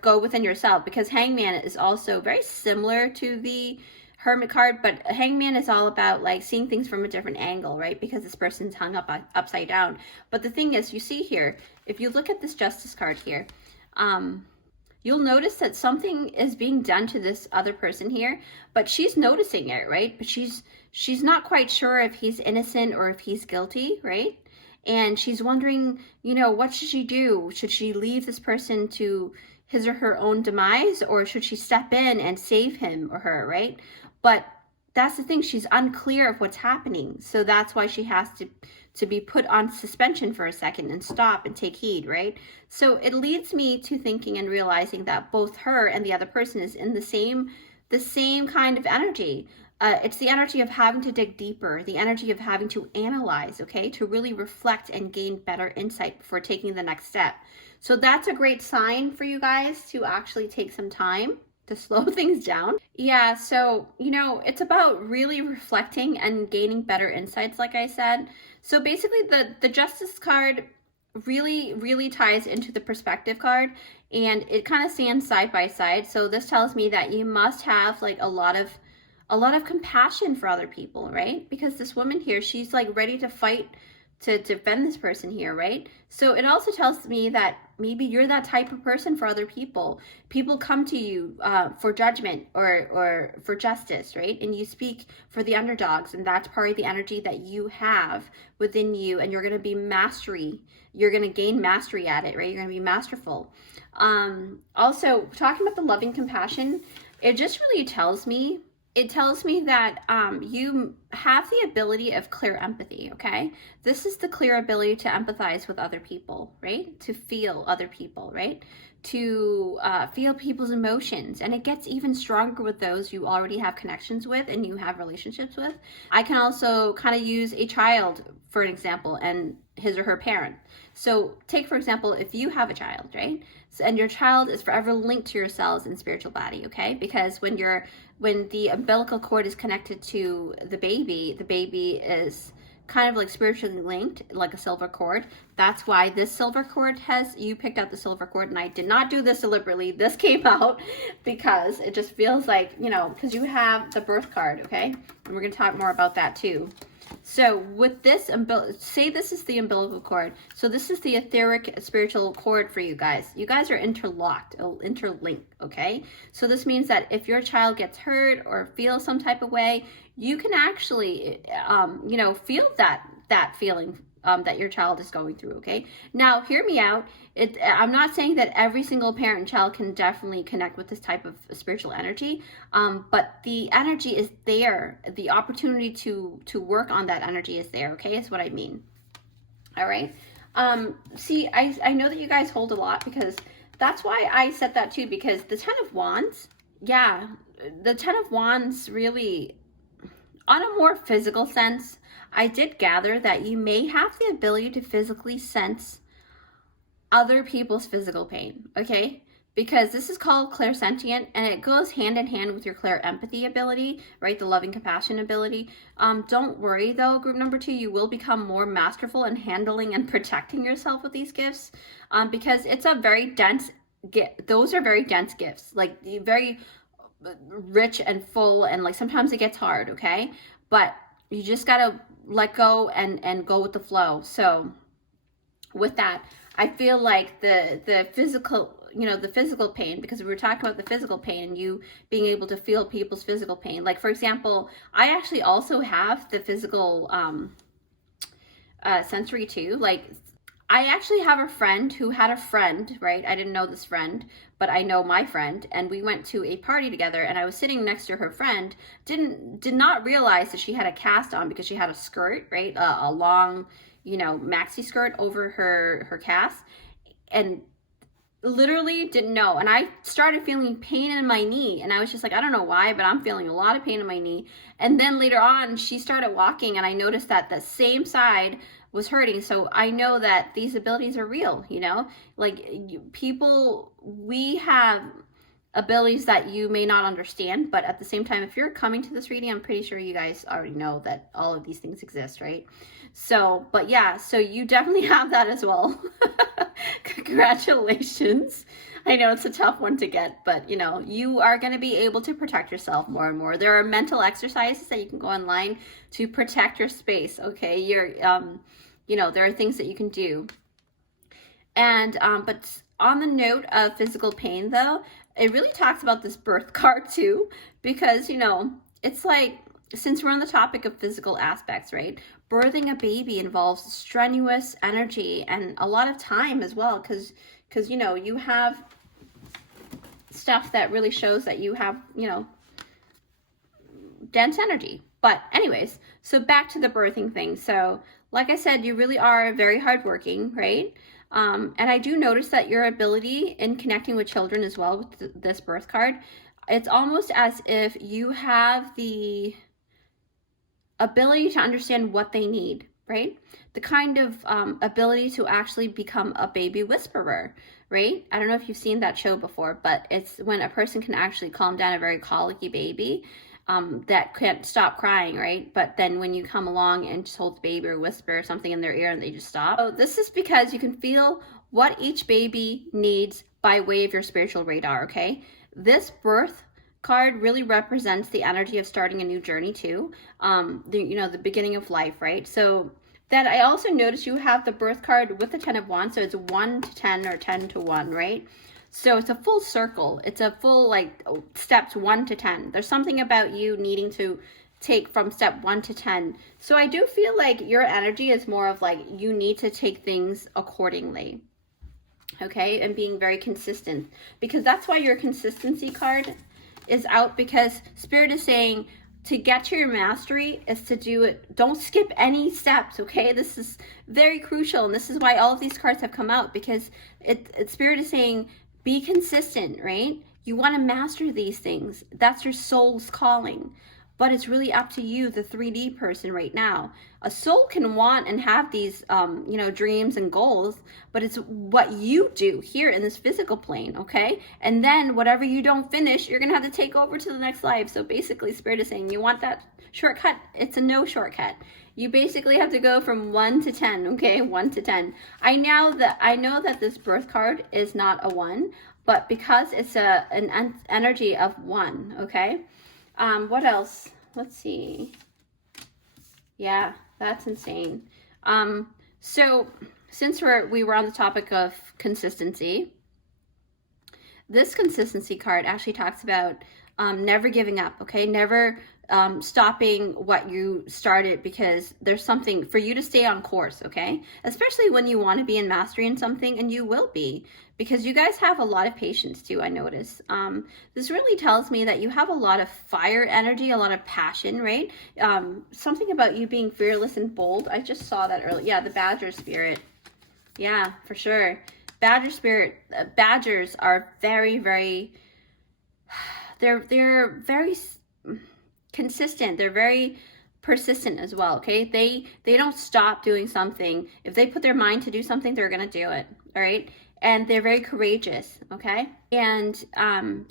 go within yourself, because Hangman is also very similar to the Hermit card, but Hangman is all about seeing things from a different angle, right? Because this person's hung up upside down. But the thing is, you see here, if you look at this Justice card here, you'll notice that something is being done to this other person here, but she's noticing it, right? But she's not quite sure if he's innocent or if he's guilty, right? And she's wondering, what should she do? Should she leave this person to his or her own demise, or should she step in and save him or her, right? But that's the thing, she's unclear of what's happening. So that's why she has to be put on suspension for a second and stop and take heed, right? So it leads me to thinking and realizing that both her and the other person is in the same kind of energy. It's the energy of having to dig deeper, the energy of having to analyze, okay, to really reflect and gain better insight before taking the next step. So that's a great sign for you guys to actually take some time to slow things down. Yeah, so, you know, it's about really reflecting and gaining better insights, like I said. So basically the Justice card really ties into the Perspective card, and it kind of stands side by side. So this tells me that you must have like a lot of compassion for other people, right? Because this woman here, she's like ready to fight to defend this person here, right? So it also tells me that maybe you're that type of person for other people. People come to you for judgment or for justice, right? And you speak for the underdogs, and that's part of the energy that you have within you, and you're going to be you're going to gain mastery at it, right? You're going to be masterful. Also, talking about the loving compassion, it just really tells me that you have the ability of clear empathy, okay? This is the clear ability to empathize with other people, right? To feel other people, right? To feel people's emotions. And it gets even stronger with those you already have connections with and you have relationships with. I can also kind of use a child, for an example, and his or her parent. So take, for example, if you have a child, right? And your child is forever linked to your cells and spiritual body, okay? Because when the umbilical cord is connected to the baby is kind of like spiritually linked, like a silver cord. That's why this silver cord you picked out the silver cord, and I did not do this deliberately. This came out because it just feels like, you know, because you have the birth card, okay? And we're going to talk more about that too. So with this, say this is the umbilical cord. So this is the etheric spiritual cord for you guys. You guys are interlocked, interlinked, okay? So this means that if your child gets hurt or feels some type of way, you can actually, you know, feel that feeling that your child is going through, okay? Now, hear me out. I'm not saying that every single parent and child can definitely connect with this type of spiritual energy, but the energy is there. The opportunity to work on that energy is there, okay? Is what I mean. All right. See, I know that you guys hold a lot, because that's why I said that too, because the Ten of Wands, yeah, the Ten of Wands really, on a more physical sense, I did gather that you may have the ability to physically sense other people's physical pain, okay? Because this is called clairsentient, and it goes hand in hand with your clair empathy ability, right? The loving compassion ability. Don't worry though, group number 2, you will become more masterful in handling and protecting yourself with these gifts, because it's a very dense gift. Those are very dense gifts, like very rich and full, and like sometimes it gets hard, okay? But you just gotta let go and go with the flow. So with that, I feel like the physical, you know, the physical pain, because we were talking about the physical pain and you being able to feel people's physical pain. Like, for example, I actually also have the physical sensory too. Like, I actually have a friend who had a friend, right? I didn't know this friend, but I know my friend, and we went to a party together, and I was sitting next to her friend, did not realize that she had a cast on, because she had a skirt, right? A long, you know, maxi skirt over her cast, and literally didn't know. And I started feeling pain in my knee, and I was just like, I don't know why, but I'm feeling a lot of pain in my knee. And then later on, she started walking, and I noticed that the same side was hurting. So I know that these abilities are real, you know, like we have abilities that you may not understand, but at the same time, if you're coming to this reading, I'm pretty sure you guys already know that all of these things exist, right? So, but yeah, so you definitely have that as well. Congratulations. I know it's a tough one to get, but you know, you are going to be able to protect yourself more and more. There are mental exercises that you can go online to protect your space, okay? You know, there are things that you can do. And, but on the note of physical pain though, it really talks about this birth card too, because, you know, it's like, since we're on the topic of physical aspects, right? Birthing a baby involves strenuous energy and a lot of time as well, because you know, you have stuff that really shows that you have, you know, dense energy. But anyways, so back to the birthing thing. So like I said, you really are very hardworking, right? And I do notice that your ability in connecting with children as well with this birth card, it's almost as if you have the ability to understand what they need, right? The kind of ability to actually become a baby whisperer, right? I don't know if you've seen that show before, but it's when a person can actually calm down a very colicky baby that can't stop crying, right? But then when you come along and just hold the baby or whisper something in their ear and they just stop. So this is because you can feel what each baby needs by way of your spiritual radar, okay? This birth card really represents the energy of starting a new journey too. The beginning of life, right? So then I also noticed you have the birth card with the 10 of Wands. So it's 1 to 10 or 10 to 1, right? So it's a full circle. It's a full like steps 1 to 10. There's something about you needing to take from step 1 to 10. So I do feel like your energy is more of like you need to take things accordingly. Okay, and being very consistent, because that's why your consistency card is out, because Spirit is saying to get to your mastery is to do it. Don't skip any steps, okay? This is very crucial, and this is why all of these cards have come out, because Spirit is saying be consistent, right? You want to master these things. That's your soul's calling. But it's really up to you, the 3D person right now. A soul can want and have these, dreams and goals, but it's what you do here in this physical plane, okay? And then whatever you don't finish, you're going to have to take over to the next life. So basically, Spirit is saying you want that shortcut. It's a no shortcut. You basically have to go from 1 to 10, okay? 1 to 10. I know that this birth card is not a 1, but because it's an energy of 1, okay? What else? Let's see. Yeah, that's insane. So since we were on the topic of consistency, this consistency card actually talks about never giving up, okay? Never stopping what you started, because there's something for you to stay on course, okay? Especially when you want to be in mastery in something, and you will be, because you guys have a lot of patience too, I notice. This really tells me that you have a lot of fire energy, a lot of passion, right? Something about you being fearless and bold. I just saw that earlier. Yeah, the Badger spirit. Yeah, for sure. Badger spirit. Badgers are very, very, they're very consistent. They're very persistent as well, okay? They don't stop doing something. If they put their mind to do something, they're gonna do it, all right? And they're very courageous, okay? And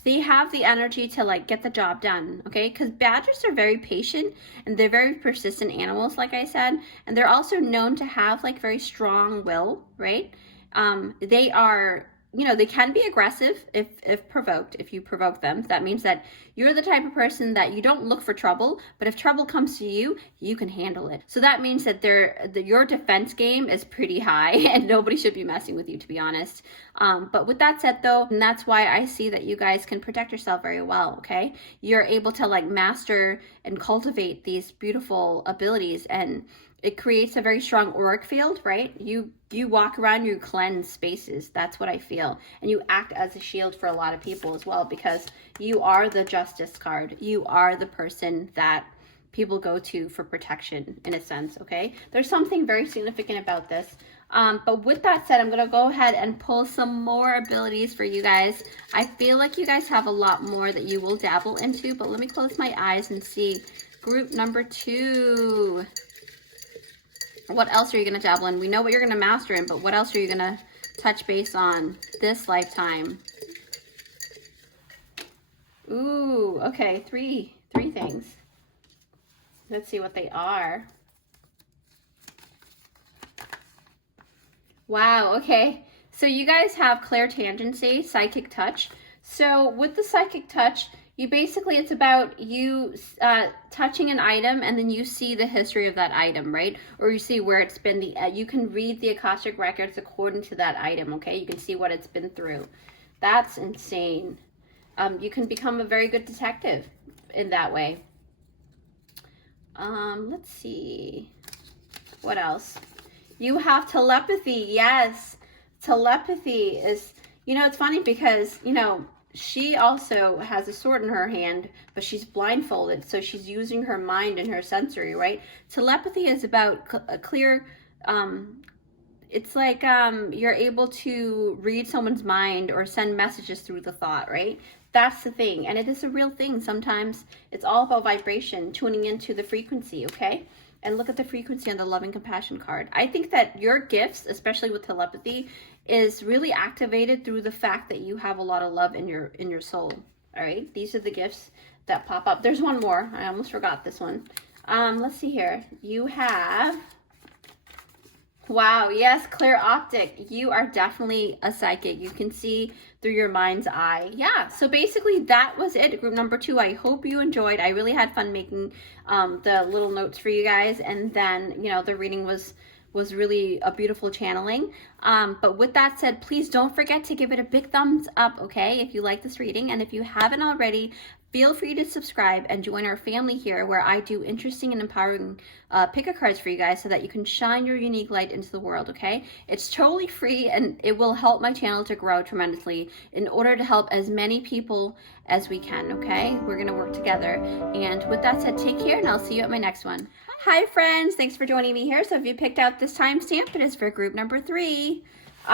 they have the energy to like get the job done, okay? Because badgers are very patient and they're very persistent animals, like I said. And they're also known to have like very strong will, right? They are, they can be aggressive if provoked, if you provoke them. That means that you're the type of person that you don't look for trouble, but if trouble comes to you, you can handle it. So that means that your defense game is pretty high and nobody should be messing with you, to be honest. But with that said though, and that's why I see that you guys can protect yourself very well, okay? You're able to like master and cultivate these beautiful abilities, and it creates a very strong auric field, right? You walk around, you cleanse spaces. That's what I feel. And you act as a shield for a lot of people as well, because you are the Justice card. You are the person that people go to for protection, in a sense, okay? There's something very significant about this. But with that said, I'm going to go ahead and pull some more abilities for you guys. I feel like you guys have a lot more that you will dabble into, but let me close my eyes and see. Group number 2. What else are you going to dabble in? We know what you're going to master in, but what else are you going to touch base on this lifetime? Ooh, okay, three things. Let's see what they are. Wow, okay. So you guys have clairtangency, psychic touch. So with the psychic touch, it's about you touching an item, and then you see the history of that item, right? Or you see where it's been. You can read the Akashic records according to that item, okay? You can see what it's been through. That's insane. You can become a very good detective in that way. Let's see. What else? You have telepathy. Yes. Telepathy is, it's funny because, she also has a sword in her hand, but she's blindfolded, so she's using her mind and her sensory, right? Telepathy is about a clear, it's like you're able to read someone's mind or send messages through the thought, right? That's the thing, and it is a real thing. Sometimes it's all about vibration, tuning into the frequency, okay? And look at the frequency on the love and compassion card. I think that your gifts, especially with telepathy, is really activated through the fact that you have a lot of love in your soul. All right, these are the gifts that pop up. There's one more. I almost forgot this one. Let's see here. You have, wow, yes, clear optic. You are definitely a psychic. You can see through your mind's eye. Yeah, so basically that was it, group number 2. I hope you enjoyed. I really had fun making the little notes for you guys, and then, you know, the reading was really a beautiful channeling. But with that said, please don't forget to give it a big thumbs up, okay, if you like this reading. And if you haven't already, feel free to subscribe and join our family here, where I do interesting and empowering pick-a cards for you guys so that you can shine your unique light into the world, okay? It's totally free, and it will help my channel to grow tremendously in order to help as many people as we can, okay? We're gonna work together. And with that said, take care, and I'll see you at my next one. Hi friends, thanks for joining me here. So if you picked out this timestamp, it is for group number 3.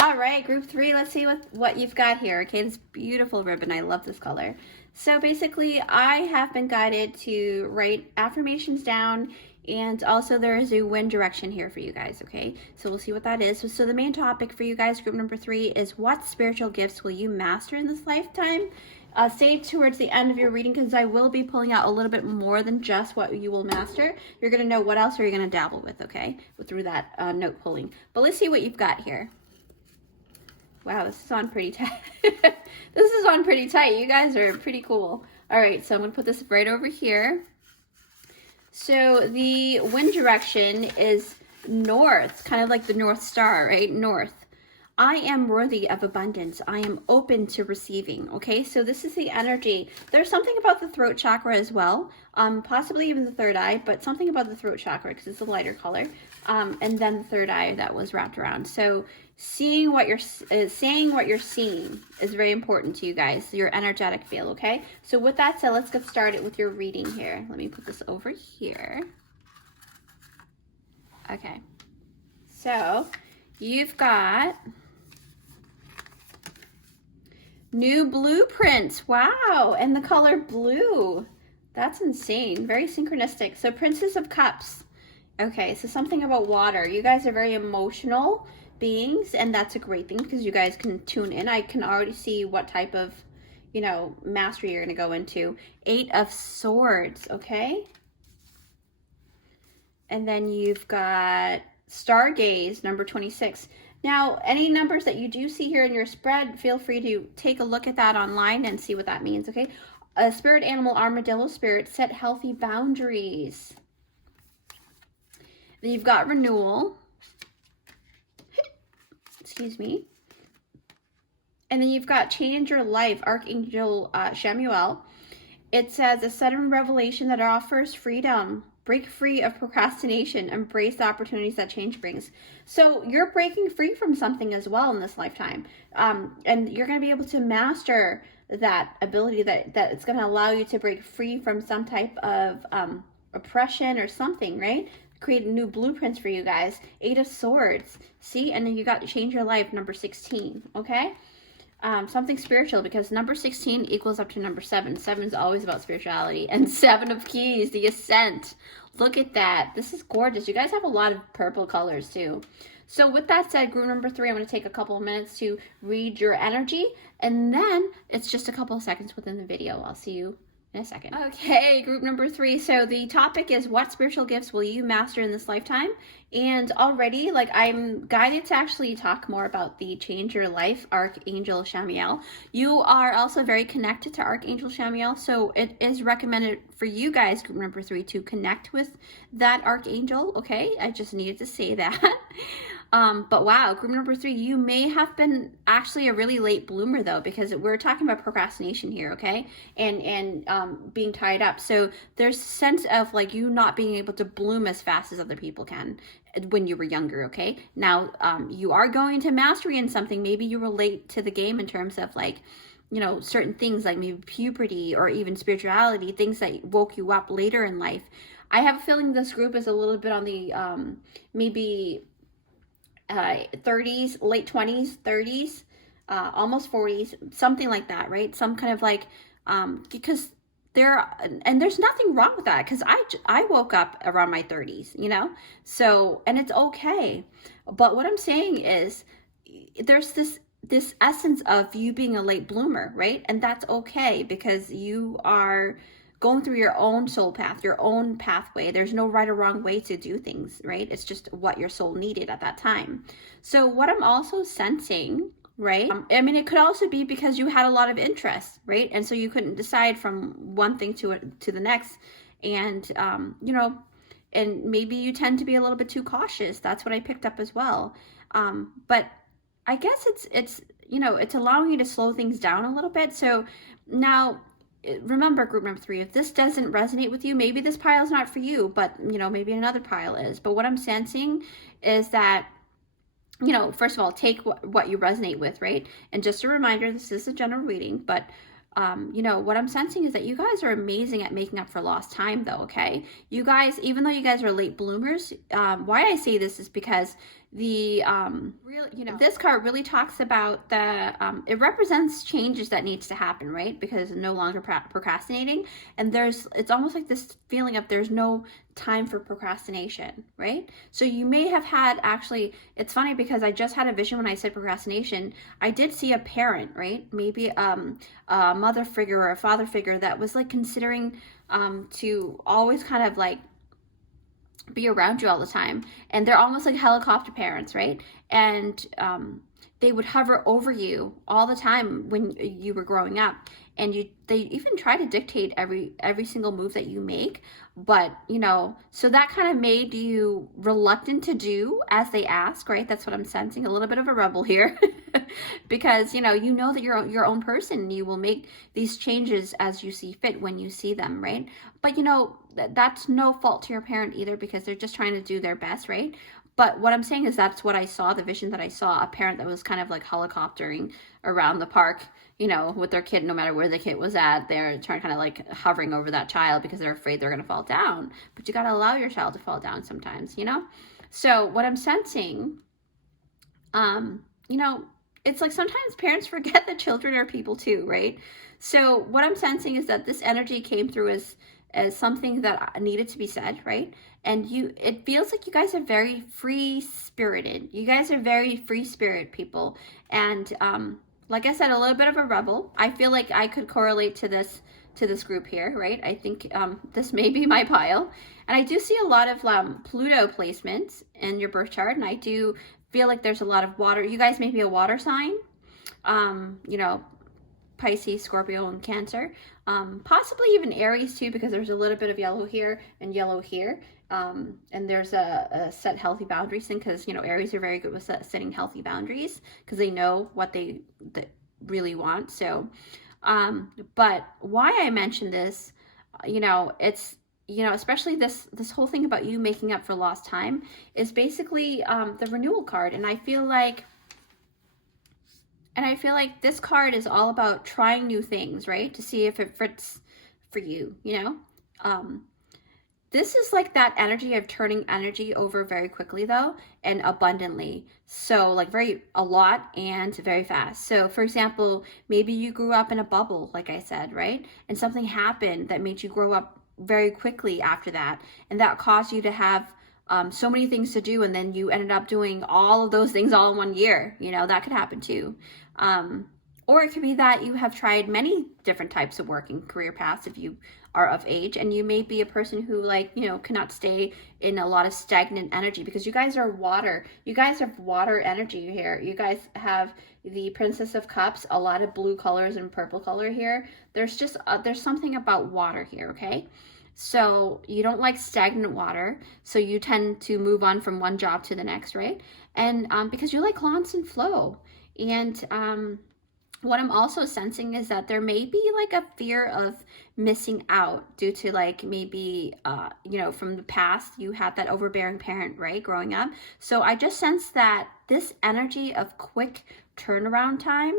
All right, group 3, let's see what you've got here. Okay, this beautiful ribbon, I love this color. So basically, I have been guided to write affirmations down, and also there is a wind direction here for you guys, okay? So we'll see what that is. So the main topic for you guys, group number 3, is what spiritual gifts will you master in this lifetime? Stay towards the end of your reading, because I will be pulling out a little bit more than just what you will master. You're going to know what else are you going to dabble with, okay? Through that note pulling. But let's see what you've got here. Wow, this is on pretty tight. This is on pretty tight. You guys are pretty cool. All right, so I'm going to put this right over here. So the wind direction is north, kind of like the North Star, right? North. I am worthy of abundance. I am open to receiving, okay? So this is the energy. There's something about the throat chakra as well, possibly even the third eye, but something about the throat chakra because it's a lighter color, and then the third eye that was wrapped around. So seeing what you're saying what you're seeing is very important to you guys, your energetic field, okay? So with that said, let's get started with your reading here. Let me put this over here. Okay, so you've got new blueprints. Wow, and the color blue. That's insane. Very synchronistic. So Princess of Cups. Okay, so something about water. You guys are very emotional beings, and that's a great thing because you guys can tune in. I can already see what type of, you know, mastery you're going to go into. 8 of Swords, okay? And then you've got Stargaze, number 26. Now, any numbers that you do see here in your spread, feel free to take a look at that online and see what that means, okay? A spirit animal, armadillo spirit, set healthy boundaries. Then you've got renewal. Excuse me. And then you've got change your life, Archangel Shamuel. It says a sudden revelation that offers freedom. Break free of procrastination. Embrace the opportunities that change brings. So you're breaking free from something as well in this lifetime. And you're going to be able to master that ability that it's going to allow you to break free from some type of oppression or something, right? Create new blueprints for you guys. 8 of Swords. See? And then you got to change your life, number 16. Okay? Something spiritual, because number 16 equals up to number 7. 7 is always about spirituality. And 7 of Keys, the Ascent. Look at that. This is gorgeous. You guys have a lot of purple colors too. So with that said, group number 3, I'm going to take a couple of minutes to read your energy. And then it's just a couple of seconds within the video. I'll see you in a second. Okay, group number 3. So the topic is what spiritual gifts will you master in this lifetime? And already, like, I'm guided to actually talk more about the Change Your Life, Archangel Shamuel. You are also very connected to Archangel Shamuel, so it is recommended for you guys, group number 3, to connect with that Archangel, okay? I just needed to say that. But wow, group number 3, you may have been actually a really late bloomer though, because we're talking about procrastination here, okay? And being tied up. So there's a sense of like you not being able to bloom as fast as other people can when you were younger, okay? Now, you are going to mastery in something. Maybe you were late to the game in terms of like, you know, certain things like maybe puberty or even spirituality, things that woke you up later in life. I have a feeling this group is a little bit on the maybe 30s, late 20s, 30s, almost 40s, something like that, right? Some kind of like, because and there's nothing wrong with that, because I woke up around my 30s, you know? So, and it's okay. But what I'm saying is there's this essence of you being a late bloomer, right? And that's okay, because you are going through your own soul path, your own pathway. There's no right or wrong way to do things, right? It's just what your soul needed at that time. So what I'm also sensing, right? I mean, it could also be because you had a lot of interest, right? And so you couldn't decide from one thing to the next. And, you know, and maybe you tend to be a little bit too cautious. That's what I picked up as well. But I guess it's, you know, it's allowing you to slow things down a little bit. So now, remember, group number 3, if this doesn't resonate with you, maybe this pile is not for you, but, you know, maybe another pile is. But what I'm sensing is that, you know, first of all, take what you resonate with, right? And just a reminder, this is a general reading, but you know, what I'm sensing is that you guys are amazing at making up for lost time, though, okay? You guys, even though you guys are late bloomers, why I say this is because the really, you know, this card really talks about the it represents changes that needs to happen, right? Because no longer procrastinating, and it's almost like this feeling of there's no time for procrastination, right? So you may have had, actually, it's funny because I just had a vision when I said procrastination. I did see a parent, right? Maybe a mother figure or a father figure that was like considering to always kind of like be around you all the time, and they're almost like helicopter parents, right? And they would hover over you all the time when you were growing up, and they even try to dictate every single move that you make. But, you know, so that kind of made you reluctant to do as they ask, right? That's what I'm sensing, a little bit of a rebel here. Because, you know that you're your own person, and you will make these changes as you see fit when you see them, right? But, you know, that's no fault to your parent either, because they're just trying to do their best, right? But what I'm saying is that's what I saw, the vision that I saw, a parent that was kind of like helicoptering around the park, you know, with their kid. No matter where the kid was at, they're trying, kind of like hovering over that child because they're afraid they're going to fall down. But you got to allow your child to fall down sometimes, you know? So what I'm sensing, you know, it's like sometimes parents forget that children are people too, right? So what I'm sensing is that this energy came through as something that needed to be said, right? And it feels like you guys are very free spirited. You guys are very free spirit people. And like I said, a little bit of a rebel. I feel like I could correlate to this group here, right? I think this may be my pile. And I do see a lot of Pluto placements in your birth chart, and I do feel like there's a lot of water. You guys may be a water sign, you know, Pisces, Scorpio, and Cancer. Possibly even Aries too, because there's a little bit of yellow here and yellow here. And there's a set healthy boundaries thing, because, you know, Aries are very good with setting healthy boundaries because they know what they really want. So, but why I mentioned this, you know, it's, you know, especially this whole thing about you making up for lost time is basically the renewal card. And I feel like this card is all about trying new things, right? To see if it fits for you, you know? This is like that energy of turning energy over very quickly, though, and abundantly. So like a lot and very fast. So for example, maybe you grew up in a bubble, like I said, right? And something happened that made you grow up very quickly after that. And that caused you to have so many things to do, and then you ended up doing all of those things all in 1 year. You know, that could happen too. Or it could be that you have tried many different types of working career paths if you are of age, and you may be a person who, like, you know, cannot stay in a lot of stagnant energy, because you guys are water. You guys have water energy here. You guys have the Princess of Cups, a lot of blue colors and purple color here. There's just, there's something about water here, okay? So you don't like stagnant water, so you tend to move on from one job to the next, right? And because you like constant flow. And what I'm also sensing is that there may be like a fear of missing out due to, like, maybe, you know, from the past, you had that overbearing parent, right, growing up. So I just sense that this energy of quick turnaround time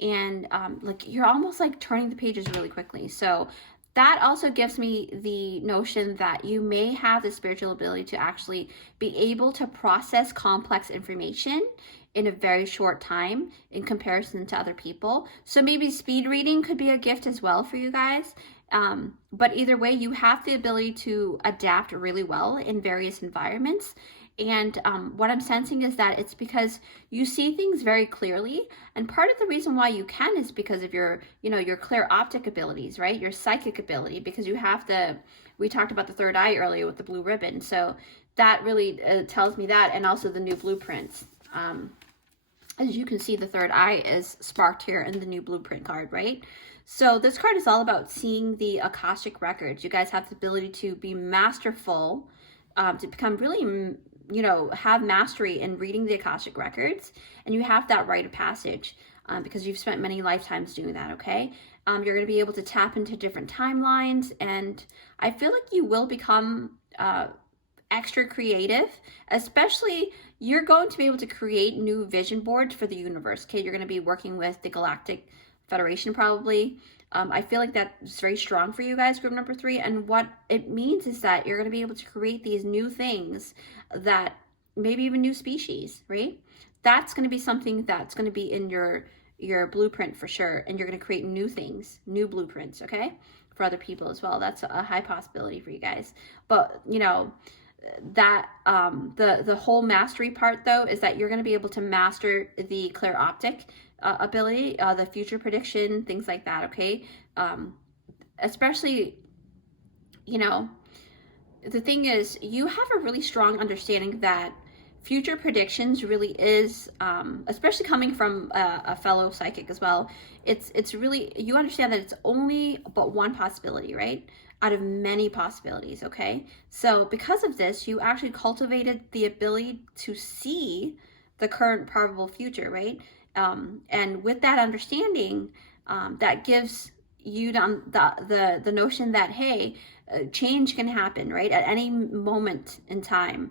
and like you're almost like turning the pages really quickly. So that also gives me the notion that you may have the spiritual ability to actually be able to process complex information in a very short time in comparison to other people. So maybe speed reading could be a gift as well for you guys. But either way, you have the ability to adapt really well in various environments. And what I'm sensing is that it's because you see things very clearly. And part of the reason why you can is because of your, your clear optic abilities, right? Your psychic ability, because you have we talked about the third eye earlier with the blue ribbon. So that really tells me that, and also the new blueprints. As you can see, the third eye is sparked here in the new blueprint card, right? So this card is all about seeing the Akashic records. You guys have the ability to be masterful, to become really, have mastery in reading the Akashic records. And you have that rite of passage because you've spent many lifetimes doing that, okay? You're going to be able to tap into different timelines. And I feel like you will become extra creative, especially you're going to be able to create new vision boards for the universe. Okay, you're going to be working with the Galactic Federation probably. I feel like that's very strong for you guys, group number 3. And what it means is that you're going to be able to create these new things, that maybe even new species, right? That's going to be something that's going to be in your blueprint for sure. And you're going to create new things, new blueprints, okay? For other people as well. That's a high possibility for you guys. But, that the whole mastery part though is that you're going to be able to master the clear optic ability, the future prediction, things like that, okay? Especially, the thing is, you have a really strong understanding that future predictions really is, especially coming from a fellow psychic as well, it's really, you understand that it's only but one possibility, right? Out of many possibilities, okay? So because of this, you actually cultivated the ability to see the current probable future, right? And with that understanding, that gives you the notion that, hey, change can happen, right? At any moment in time,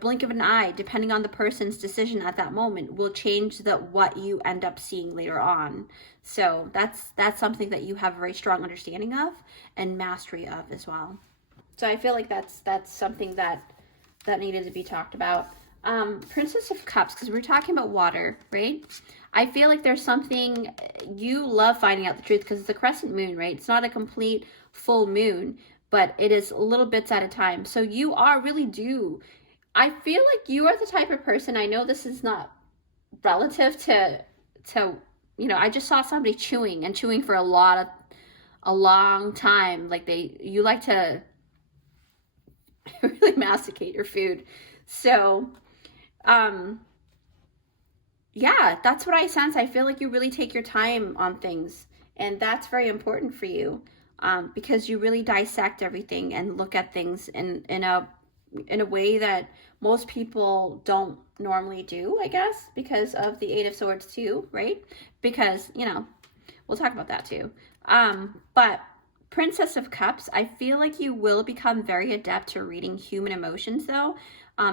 blink of an eye, depending on the person's decision at that moment, will change what you end up seeing later on. So that's something that you have a very strong understanding of and mastery of as well. So I feel like that's something that needed to be talked about. Princess of Cups, because we're talking about water, right? I feel like there's something, you love finding out the truth because it's a crescent moon, right? It's not a complete full moon, but it is little bits at a time. So you are really due. I feel like you are the type of person, I know this is not relative to I just saw somebody chewing for a long time. Like you like to really masticate your food. So, yeah, that's what I sense. I feel like you really take your time on things, and that's very important for you, because you really dissect everything and look at things in a way that most people don't normally do, I guess, because of the 8 of Swords too, right? Because, we'll talk about that too. But Princess of Cups, I feel like you will become very adept to reading human emotions though,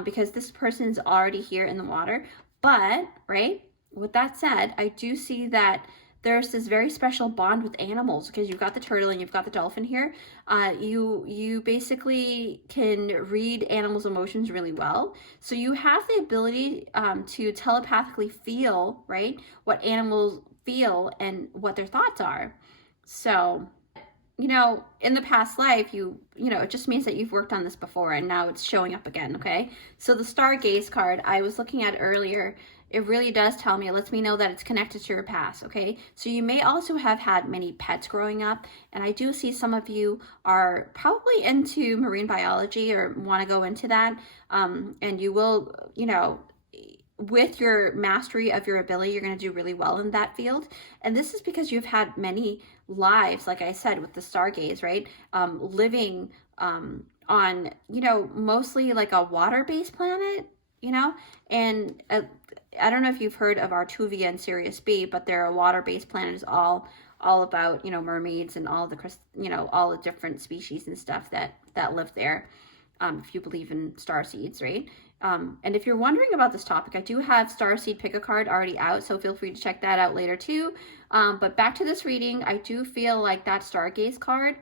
because this person is already here in the water. But, right, with that said, I do see that there's this very special bond with animals, because you've got the turtle and you've got the dolphin here. You basically can read animals' emotions really well. So you have the ability to telepathically feel, right, what animals feel and what their thoughts are. So, in the past life, it just means that you've worked on this before and now it's showing up again, okay? So the Stargaze card I was looking at earlier, it really does tell me, it lets me know that it's connected to your past, okay? So you may also have had many pets growing up, and I do see some of you are probably into marine biology or want to go into that, and you will, with your mastery of your ability, you're going to do really well in that field. And this is because you've had many lives, like I said, with the Stargaze, right? Living on, mostly like a water-based planet, and I don't know if you've heard of Artuvia and Sirius B, but they're a water-based planet, is all about, mermaids and all the, all the different species and stuff that live there. If you believe in star seeds, right? And if you're wondering about this topic, I do have Starseed Pick a Card already out, so feel free to check that out later too. But back to this reading, I do feel like that Stargaze card,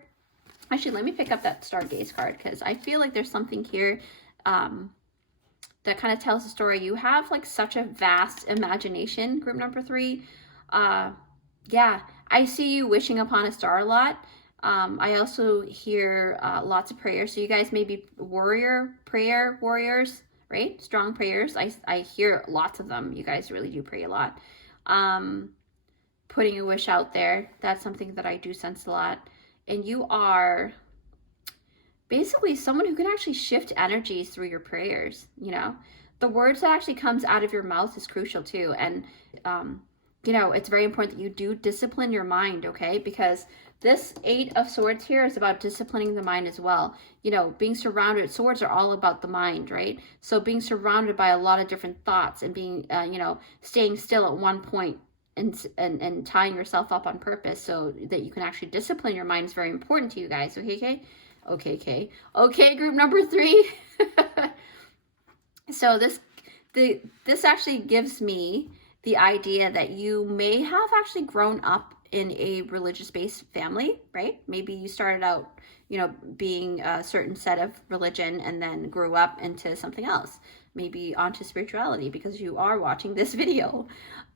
actually, let me pick up that Stargaze card because I feel like there's something here that kind of tells the story. You have like such a vast imagination, group number 3. Yeah, I see you wishing upon a star a lot. I also hear lots of prayers. So you guys may be prayer warriors, right? Strong prayers. I hear lots of them. You guys really do pray a lot. Putting a wish out there. That's something that I do sense a lot. And you are basically someone who can actually shift energies through your prayers, you know. The words that actually comes out of your mouth is crucial too. And, you know, it's very important that you do discipline your mind, okay? Because this 8 of Swords here is about disciplining the mind as well. You know, being surrounded, swords are all about the mind, right? So being surrounded by a lot of different thoughts and being, you know, staying still at one point and tying yourself up on purpose so that you can actually discipline your mind is very important to you guys, okay, group number 3. So this actually gives me the idea that you may have actually grown up in a religious-based family, right? Maybe you started out, you know, being a certain set of religion and then grew up into something else, maybe onto spirituality because you are watching this video.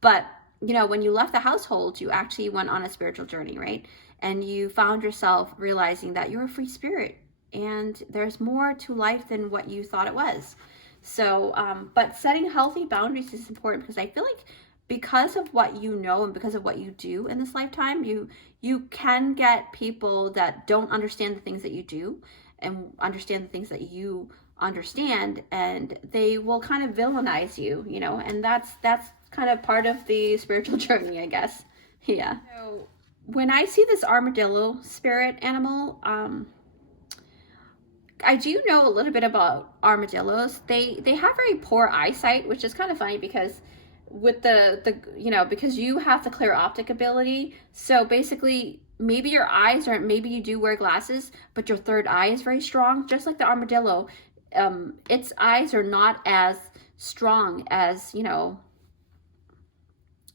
But, you know, when you left the household, you actually went on a spiritual journey, right? And you found yourself realizing that you're a free spirit and there's more to life than what you thought it was. So, but setting healthy boundaries is important because I feel like because of what you know and because of what you do in this lifetime, you can get people that don't understand the things that you do and understand the things that you understand, and they will kind of villainize you, you know, and that's kind of part of the spiritual journey, I guess. Yeah. So when I see this armadillo spirit animal, I do know a little bit about armadillos. They have very poor eyesight, which is kind of funny because with the you know, because you have the clear optic ability. So basically maybe your eyes, or maybe you do wear glasses, but your third eye is very strong, just like the armadillo. Its eyes are not as strong as, you know,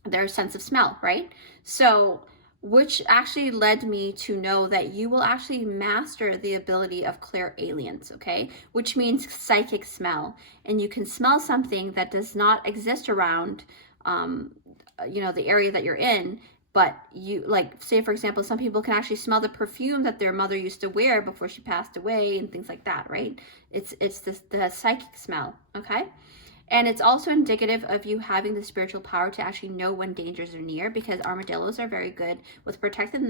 their sense of smell, right? So which actually led me to know that you will actually master the ability of clairalience, okay? Which means psychic smell. And you can smell something that does not exist around, you know, the area that you're in, but you, like, say, for example, some people can actually smell the perfume that their mother used to wear before she passed away and things like that, right? It's the psychic smell, okay? And it's also indicative of you having the spiritual power to actually know when dangers are near, because armadillos are very good with protecting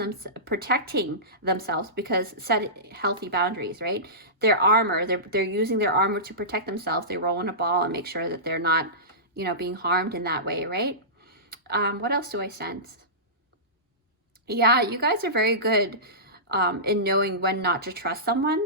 themselves because set healthy boundaries, right? Their armor, they're using their armor to protect themselves. They roll in a ball and make sure that they're not, you know, being harmed in that way, right? What else do I sense? Yeah, you guys are very good in knowing when not to trust someone.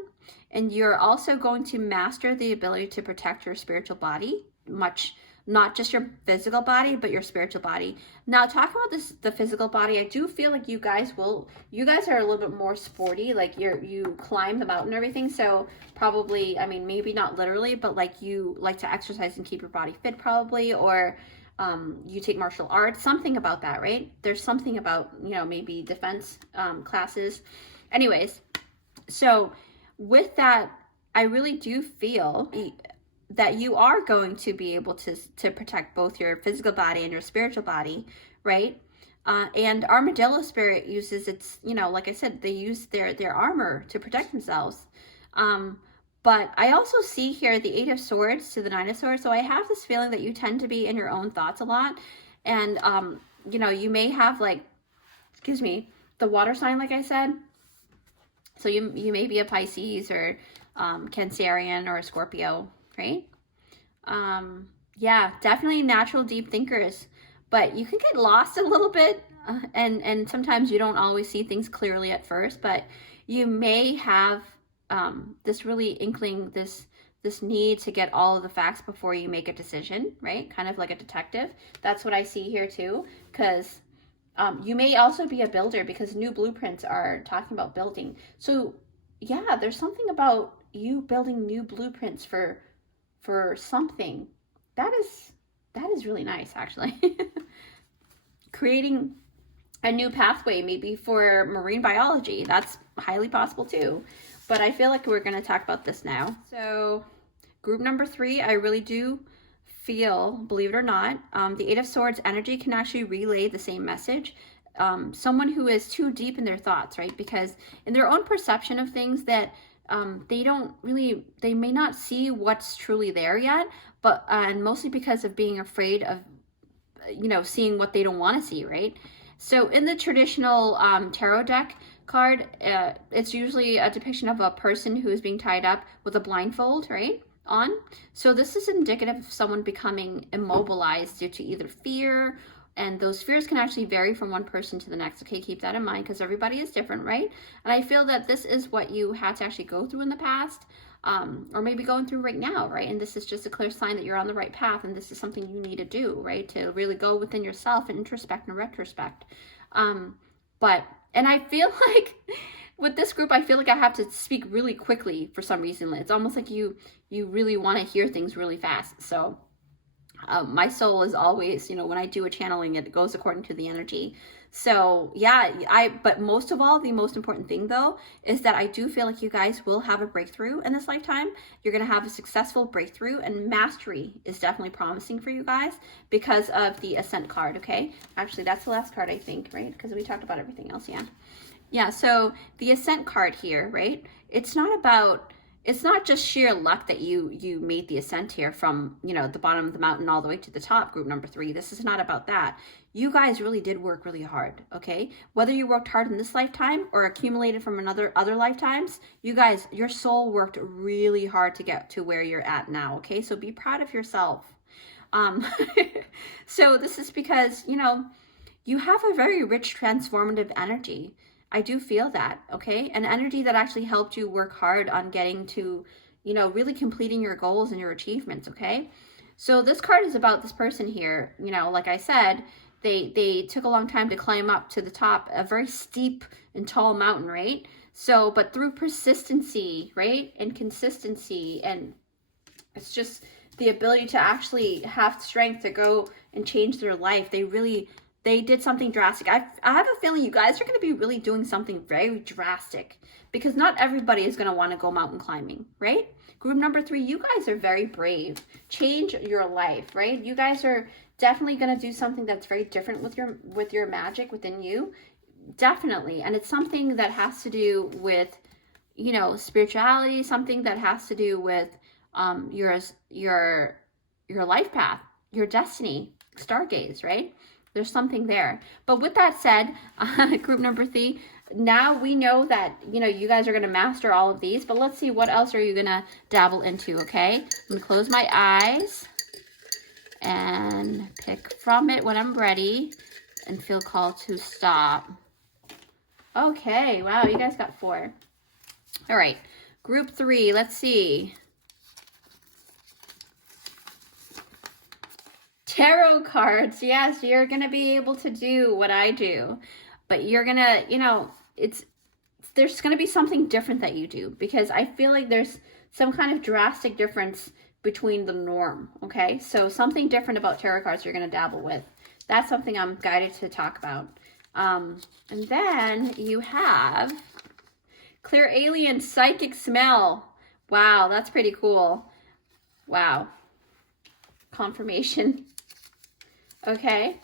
And you're also going to master the ability to protect your spiritual body, not just your physical body, but your spiritual body. Now, talking about the physical body, I do feel like you guys are a little bit more sporty, like you climb the mountain and everything. So probably, I mean, maybe not literally, but like you like to exercise and keep your body fit probably, or you take martial arts, something about that, right? There's something about, you know, maybe defense classes. Anyways, so with that, I really do feel that you are going to be able to protect both your physical body and your spiritual body, right? And armadillo spirit uses its, you know, like I said, they use their armor to protect themselves. But I also see here the 8 of Swords to the 9 of Swords. So I have this feeling that you tend to be in your own thoughts a lot. And, you know, you may have like, excuse me, the water sign, like I said. So you may be a Pisces or Cancerian or a Scorpio, right? Yeah, definitely natural deep thinkers, but you can get lost a little bit, and sometimes you don't always see things clearly at first, but you may have this really inkling, this need to get all of the facts before you make a decision, right? Kind of like a detective. That's what I see here too, because you may also be a builder, because new blueprints are talking about building. So yeah, there's something about you building new blueprints for for something. That is really nice, actually. Creating a new pathway, maybe for marine biology. That's highly possible too. But I feel like we're going to talk about this now. So group number 3, I really do feel, believe it or not, the Eight of Swords energy can actually relay the same message. Someone who is too deep in their thoughts, right? Because in their own perception of things that they may not see what's truly there yet, but and mostly because of being afraid of, seeing what they don't want to see, right? So in the traditional tarot deck card, it's usually a depiction of a person who is being tied up with a blindfold, right, on. So this is indicative of someone becoming immobilized due to either fear, and those fears can actually vary from one person to the next. Okay, keep that in mind because everybody is different, right? And I feel that this is what you had to actually go through in the past, or maybe going through right now, right? And this is just a clear sign that you're on the right path, and this is something you need to do, right? To really go within yourself and introspect and retrospect. And I feel like with this group, I feel like I have to speak really quickly for some reason. It's almost like you really want to hear things really fast. So my soul is always, when I do a channeling, it goes according to the energy. So yeah, but most of all, the most important thing though, is that I do feel like you guys will have a breakthrough in this lifetime. You're going to have a successful breakthrough, and mastery is definitely promising for you guys because of the Ascent card. Okay. Actually, that's the last card, I think, right? Because we talked about everything else. Yeah. So the Ascent card here, right? It's not just sheer luck that you made the ascent here from, the bottom of the mountain all the way to the top, group number 3. This is not about that. You guys really did work really hard, okay? Whether you worked hard in this lifetime or accumulated from other lifetimes, you guys, your soul worked really hard to get to where you're at now, okay? So be proud of yourself. So this is because, you have a very rich transformative energy. I do feel that, okay? An energy that actually helped you work hard on getting to, really completing your goals and your achievements, okay? So this card is about this person here. Like I said, they took a long time to climb up to the top, a very steep and tall mountain, right? So, but through persistency, right? And consistency, and it's just the ability to actually have strength to go and change their life. They did something drastic. I have a feeling you guys are going to be really doing something very drastic, because not everybody is going to want to go mountain climbing, right? Group number 3, you guys are very brave. Change your life, right? You guys are definitely going to do something that's very different with your magic within you. Definitely. And it's something that has to do with, spirituality, something that has to do with your life path, your destiny, stargaze, right? There's something there. But with that said, group number 3, now we know that, you guys are going to master all of these, but let's see, what else are you going to dabble into, okay? I'm going to close my eyes and pick from it when I'm ready and feel called to stop. Okay, wow, you guys got 4. All right, group 3, let's see. Tarot cards. Yes, you're going to be able to do what I do, but you're going to, there's going to be something different that you do, because I feel like there's some kind of drastic difference between the norm, okay? So something different about tarot cards you're going to dabble with. That's something I'm guided to talk about. And then you have Clear Alien Psychic Smell. Wow, that's pretty cool. Wow. Confirmation. Okay,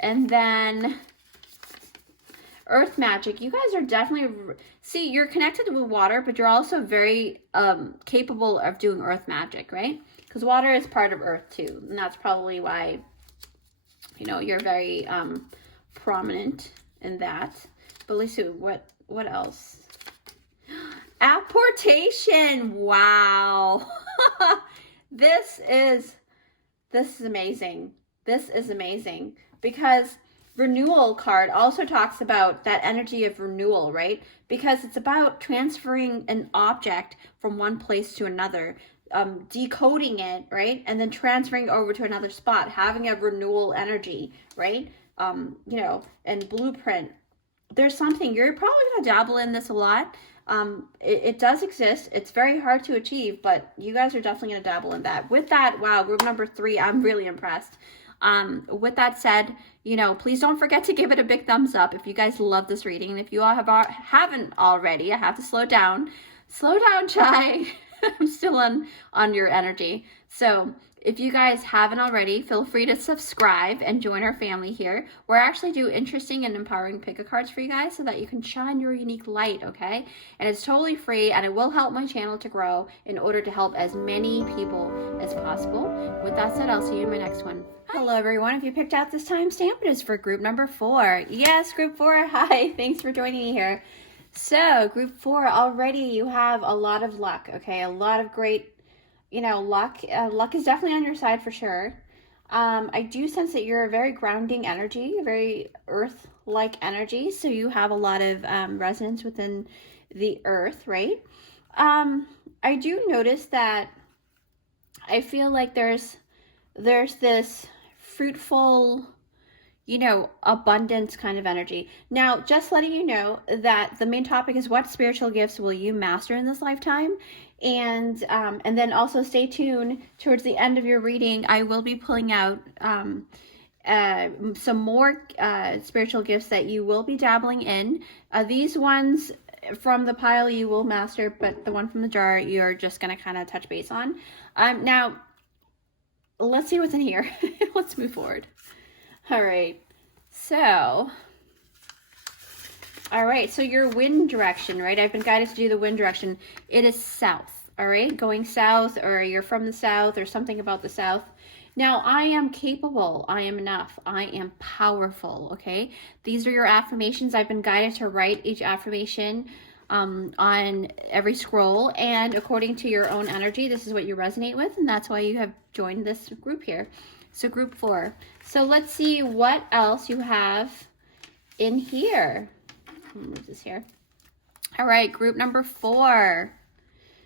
and then Earth Magic. You guys are definitely, see, you're connected with water, but you're also very capable of doing Earth Magic, right? Because water is part of Earth too, and that's probably why, you're very prominent in that. But let's see, what else? Apportation. Wow. This is amazing. This is amazing, because renewal card also talks about that energy of renewal, right? Because it's about transferring an object from one place to another, decoding it, right? And then transferring over to another spot, having a renewal energy, right? And blueprint. there's something, you're probably going to dabble in this a lot. It does exist. It's very hard to achieve, but you guys are definitely going to dabble in that. With that, wow, group number 3, I'm really impressed. With that said, you know, please don't forget to give it a big thumbs up if you guys love this reading. And if you all haven't already, I have to slow down. Slow down, Chai. I'm still on your energy. So if you guys haven't already, feel free to subscribe and join our family here. We're actually do interesting and empowering pick-a cards for you guys so that you can shine your unique light, okay? And it's totally free, and it will help my channel to grow in order to help as many people as possible. With that said, I'll see you in my next one. Hello, everyone. If you picked out this timestamp, it is for group number 4. Yes, group 4. Hi. Thanks for joining me here. So, group 4, already you have a lot of luck, okay? A lot of great, you know, luck. Luck is definitely on your side for sure. I do sense that you're a very grounding energy, a very earth-like energy. So you have a lot of resonance within the earth, right? I do notice that I feel like there's this fruitful, you know, abundance kind of energy. Now, just letting you know that the main topic is what spiritual gifts will you master in this lifetime? And then also stay tuned towards the end of your reading. I will be pulling out some more spiritual gifts that you will be dabbling in. These ones from the pile you will master, but the one from the jar you're just going to kind of touch base on. Now, let's see what's in here. Let's move forward. All right. So, all right. So your wind direction, right? I've been guided to do the wind direction. It is south. All right. Going south, or you're from the south, or something about the south. Now, I am capable. I am enough. I am powerful. Okay. These are your affirmations. I've been guided to write each affirmation on every scroll, and according to your own energy, this is what you resonate with, and that's why you have joined this group here. So group 4. So let's see what else you have in here. I'll move this here. All right, group number 4.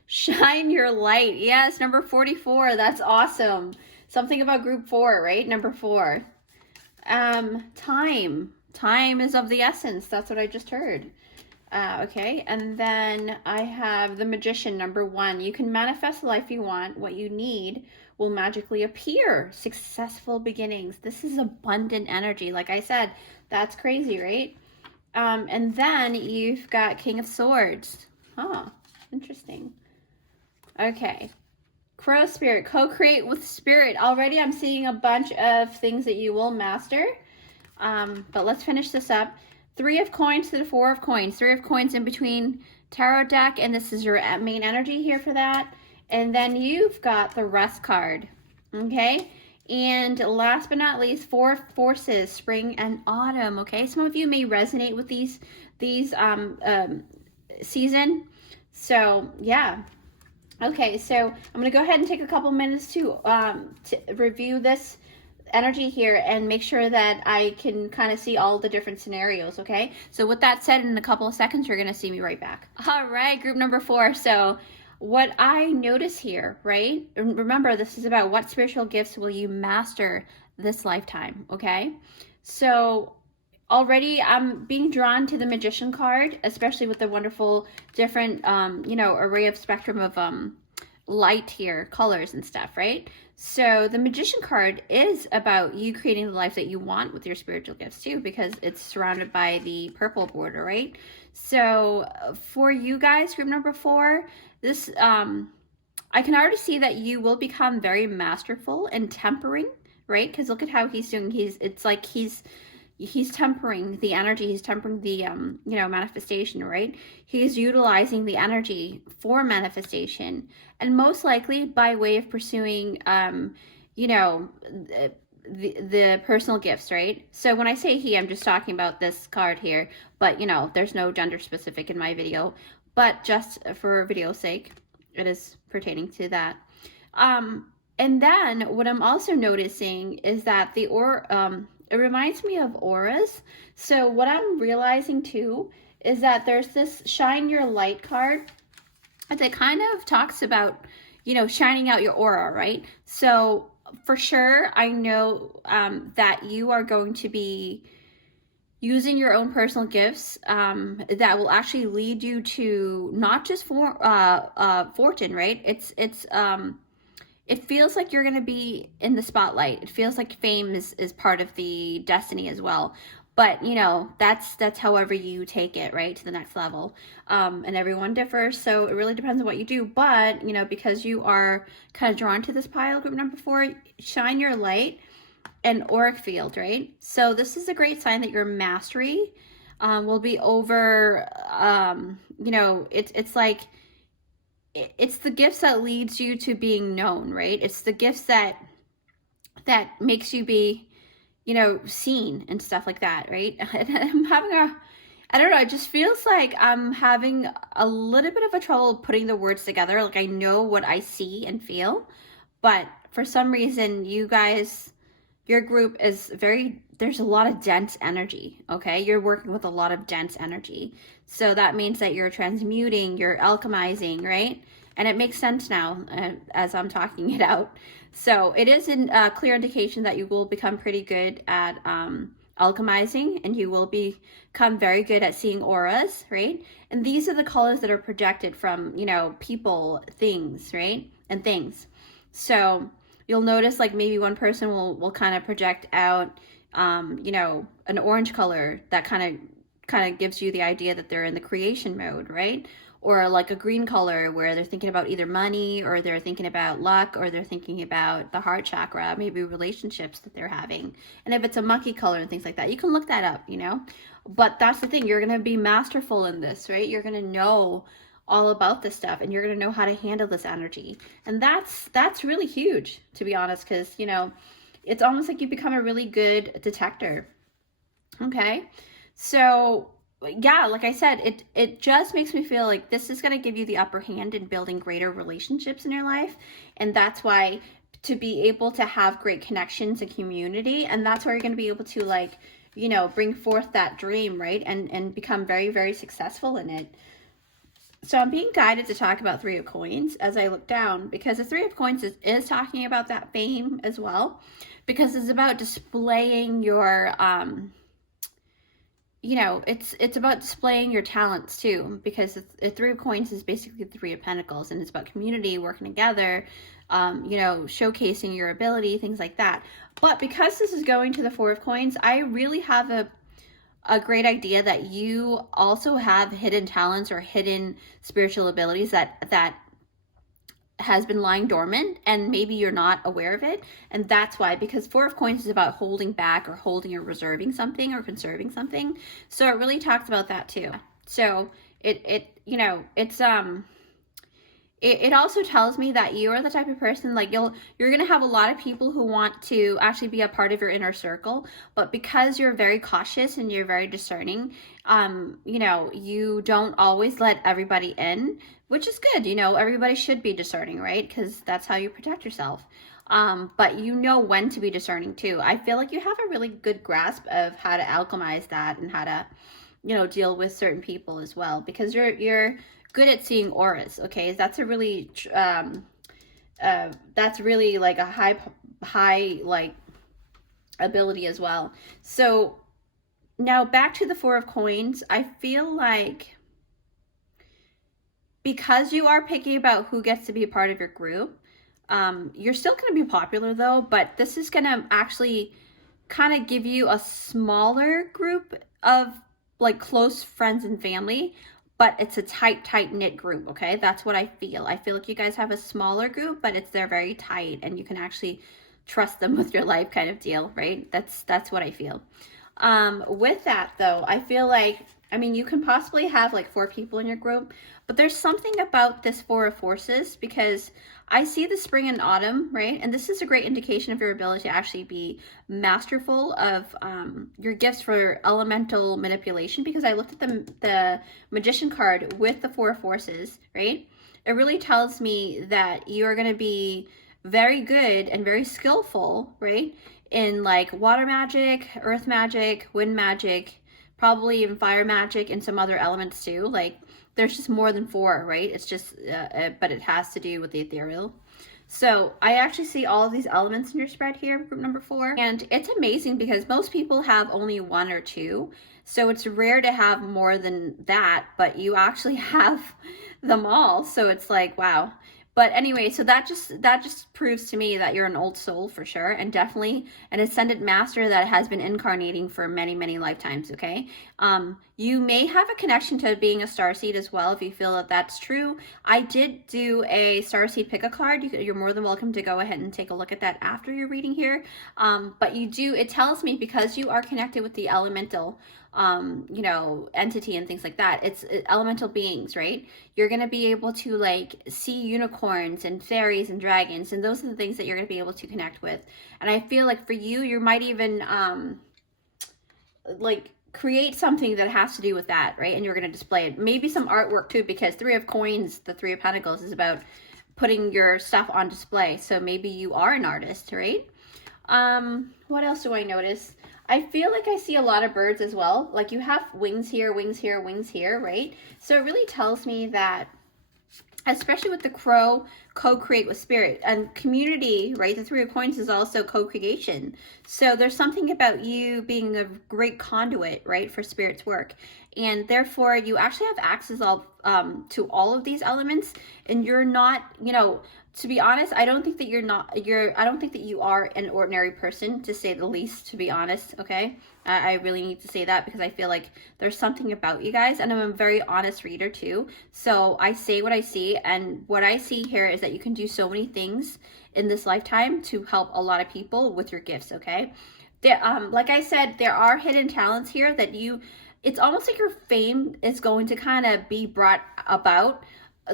Shine your light. Yes, number 44. That's awesome. Something about group 4, right? Number 4. Time. Time is of the essence. That's what I just heard. Okay, and then I have the Magician, number 1. You can manifest the life you want. What you need will magically appear. Successful beginnings. This is abundant energy. Like I said, that's crazy, right? And then you've got King of Swords. Huh, interesting. Okay. Crow Spirit, co-create with Spirit. Already I'm seeing a bunch of things that you will master. But let's finish this up. 3 of coins to the 4 of coins. 3 of coins in between tarot deck, and this is your main energy here for that. And then you've got the Rest card, okay? And last but not least, 4 forces, spring and autumn, okay? Some of you may resonate with these season. So, yeah. Okay, so I'm going to go ahead and take a couple minutes to review this energy here and make sure that I can kind of see all the different scenarios, okay? So with that said, in a couple of seconds, you're going to see me right back. All right, group number 4. So what I notice here, right? Remember, this is about what spiritual gifts will you master this lifetime, okay? So already I'm being drawn to the Magician card, especially with the wonderful different, you know, array of spectrum of light here, colors and stuff, right? So the Magician card is about you creating the life that you want with your spiritual gifts too, because it's surrounded by the purple border, right? So for you guys, group number 4, this, I can already see that you will become very masterful in tempering, right? Because look at how he's doing. It's like he's tempering the energy. He's tempering the, you know, manifestation, right? He's utilizing the energy for manifestation, and most likely by way of pursuing, you know, the personal gifts, right? So when I say he, I'm just talking about this card here, but you know, there's no gender specific in my video, but just for video's sake, it is pertaining to that. And then what I'm also noticing is that the it reminds me of auras. So what I'm realizing too is that there's this shine your light card that kind of talks about, you know, shining out your aura, right? So for sure, I know that you are going to be using your own personal gifts that will actually lead you to not just fortune, right? It feels like you're going to be in the spotlight. It feels like fame is part of the destiny as well. But, you know, that's however you take it, right, to the next level. And everyone differs, so it really depends on what you do. But, you know, because you are kind of drawn to this pile, group number 4, shine your light and auric field, right? So this is a great sign that your mastery will be over, you know, it's like, it's the gifts that leads you to being known, right? It's the gifts that makes you be, you know, seen and stuff like that, right? And I'm having I don't know, it just feels like I'm having a little bit of a trouble putting the words together. Like I know what I see and feel, but for some reason, you guys, your group is there's a lot of dense energy, okay? You're working with a lot of dense energy. So that means that you're transmuting, you're alchemizing, right? And it makes sense now as I'm talking it out. So it is a clear indication that you will become pretty good at alchemizing, and you will become very good at seeing auras, right? And these are the colors that are projected from, you know, people, things, right? And things. So you'll notice like maybe one person will kind of project out, you know, an orange color that kind of gives you the idea that they're in the creation mode, right? Or like a green color where they're thinking about either money, or they're thinking about luck, or they're thinking about the heart chakra, maybe relationships that they're having. And if it's a mucky color and things like that, you can look that up, you know? But that's the thing, you're going to be masterful in this, right? You're going to know all about this stuff, and you're going to know how to handle this energy. And that's really huge, to be honest, because, you know, it's almost like you become a really good detector. Okay, so yeah, like I said, it just makes me feel like this is going to give you the upper hand in building greater relationships in your life. And that's why, to be able to have great connections and community, and that's where you're going to be able to, like, you know, bring forth that dream, right? And become very, very successful in it. So I'm being guided to talk about 3 of Coins as I look down, because the 3 of Coins is talking about that fame as well, because it's about displaying your, you know, it's about displaying your talents too, because the 3 of Coins is basically the 3 of Pentacles, and it's about community, working together, you know, showcasing your ability, things like that. But because this is going to the 4 of Coins, I really have a great idea that you also have hidden talents or hidden spiritual abilities that has been lying dormant, and maybe you're not aware of it. And that's why, because 4 of Coins is about holding back or holding or reserving something or conserving something. So it really talks about that too. So it you know, it's it also tells me that you are the type of person, like, you're going to have a lot of people who want to actually be a part of your inner circle, but because you're very cautious and you're very discerning, you know, you don't always let everybody in, which is good. You know, everybody should be discerning, right? Because that's how you protect yourself. But you know when to be discerning too. I feel like you have a really good grasp of how to alchemize that and how to, you know, deal with certain people as well, because you're good at seeing auras. Okay, that's a really that's really like a high like ability as well. So now back to the 4 of Coins. I feel like because you are picky about who gets to be a part of your group, you're still going to be popular though, but this is going to actually kind of give you a smaller group of like close friends and family, but it's a tight knit group. Okay, that's what I feel. I feel like you guys have a smaller group, but they're very tight, and you can actually trust them with your life, kind of deal, right? That's what I feel. With that though, I feel like, I mean, you can possibly have like 4 people in your group, but there's something about this 4 of Forces, because I see the spring and autumn, right? And this is a great indication of your ability to actually be masterful of your gifts for elemental manipulation, because I looked at the Magician card with the 4 of Forces, right? It really tells me that you are going to be very good and very skillful, right? In like water magic, earth magic, wind magic, probably even fire magic, and some other elements too. Like, there's just more than 4, right? It's just, but it has to do with the ethereal. So I actually see all of these elements in your spread here, group number 4. And it's amazing because most people have only 1 or 2. So it's rare to have more than that, but you actually have them all. So it's like, wow. But anyway, so that just proves to me that you're an old soul for sure, and definitely an ascended master that has been incarnating for many, many lifetimes, okay? You may have a connection to being a starseed as well if you feel that that's true. I did do a starseed pick a card. You're more than welcome to go ahead and take a look at that after your reading here. But it tells me because you are connected with the elemental you know, entity and things like that. It's elemental beings, right? You're going to be able to like see unicorns and fairies and dragons, and those are the things that you're going to be able to connect with. And I feel like for you, you might even like create something that has to do with that, right? And you're going to display it. Maybe some artwork too, because 3 of coins, the 3 of pentacles is about putting your stuff on display. So maybe you are an artist, right? What else do I notice? I feel like I see a lot of birds as well. Like you have wings here, wings here, wings here, right? So it really tells me that, especially with the crow, co-create with spirit. And community, right? The 3 of coins is also co-creation. So there's something about you being a great conduit, right, for spirit's work. And therefore, you actually have access to all of these elements. And you're not, you know, to be honest, I don't think that I don't think that you are an ordinary person, to say the least, to be honest, okay? I really need to say that because I feel like there's something about you guys, and I'm a very honest reader too. So I say what I see, and what I see here is that you can do so many things in this lifetime to help a lot of people with your gifts, okay? Like I said, there are hidden talents here that it's almost like your fame is going to kind of be brought about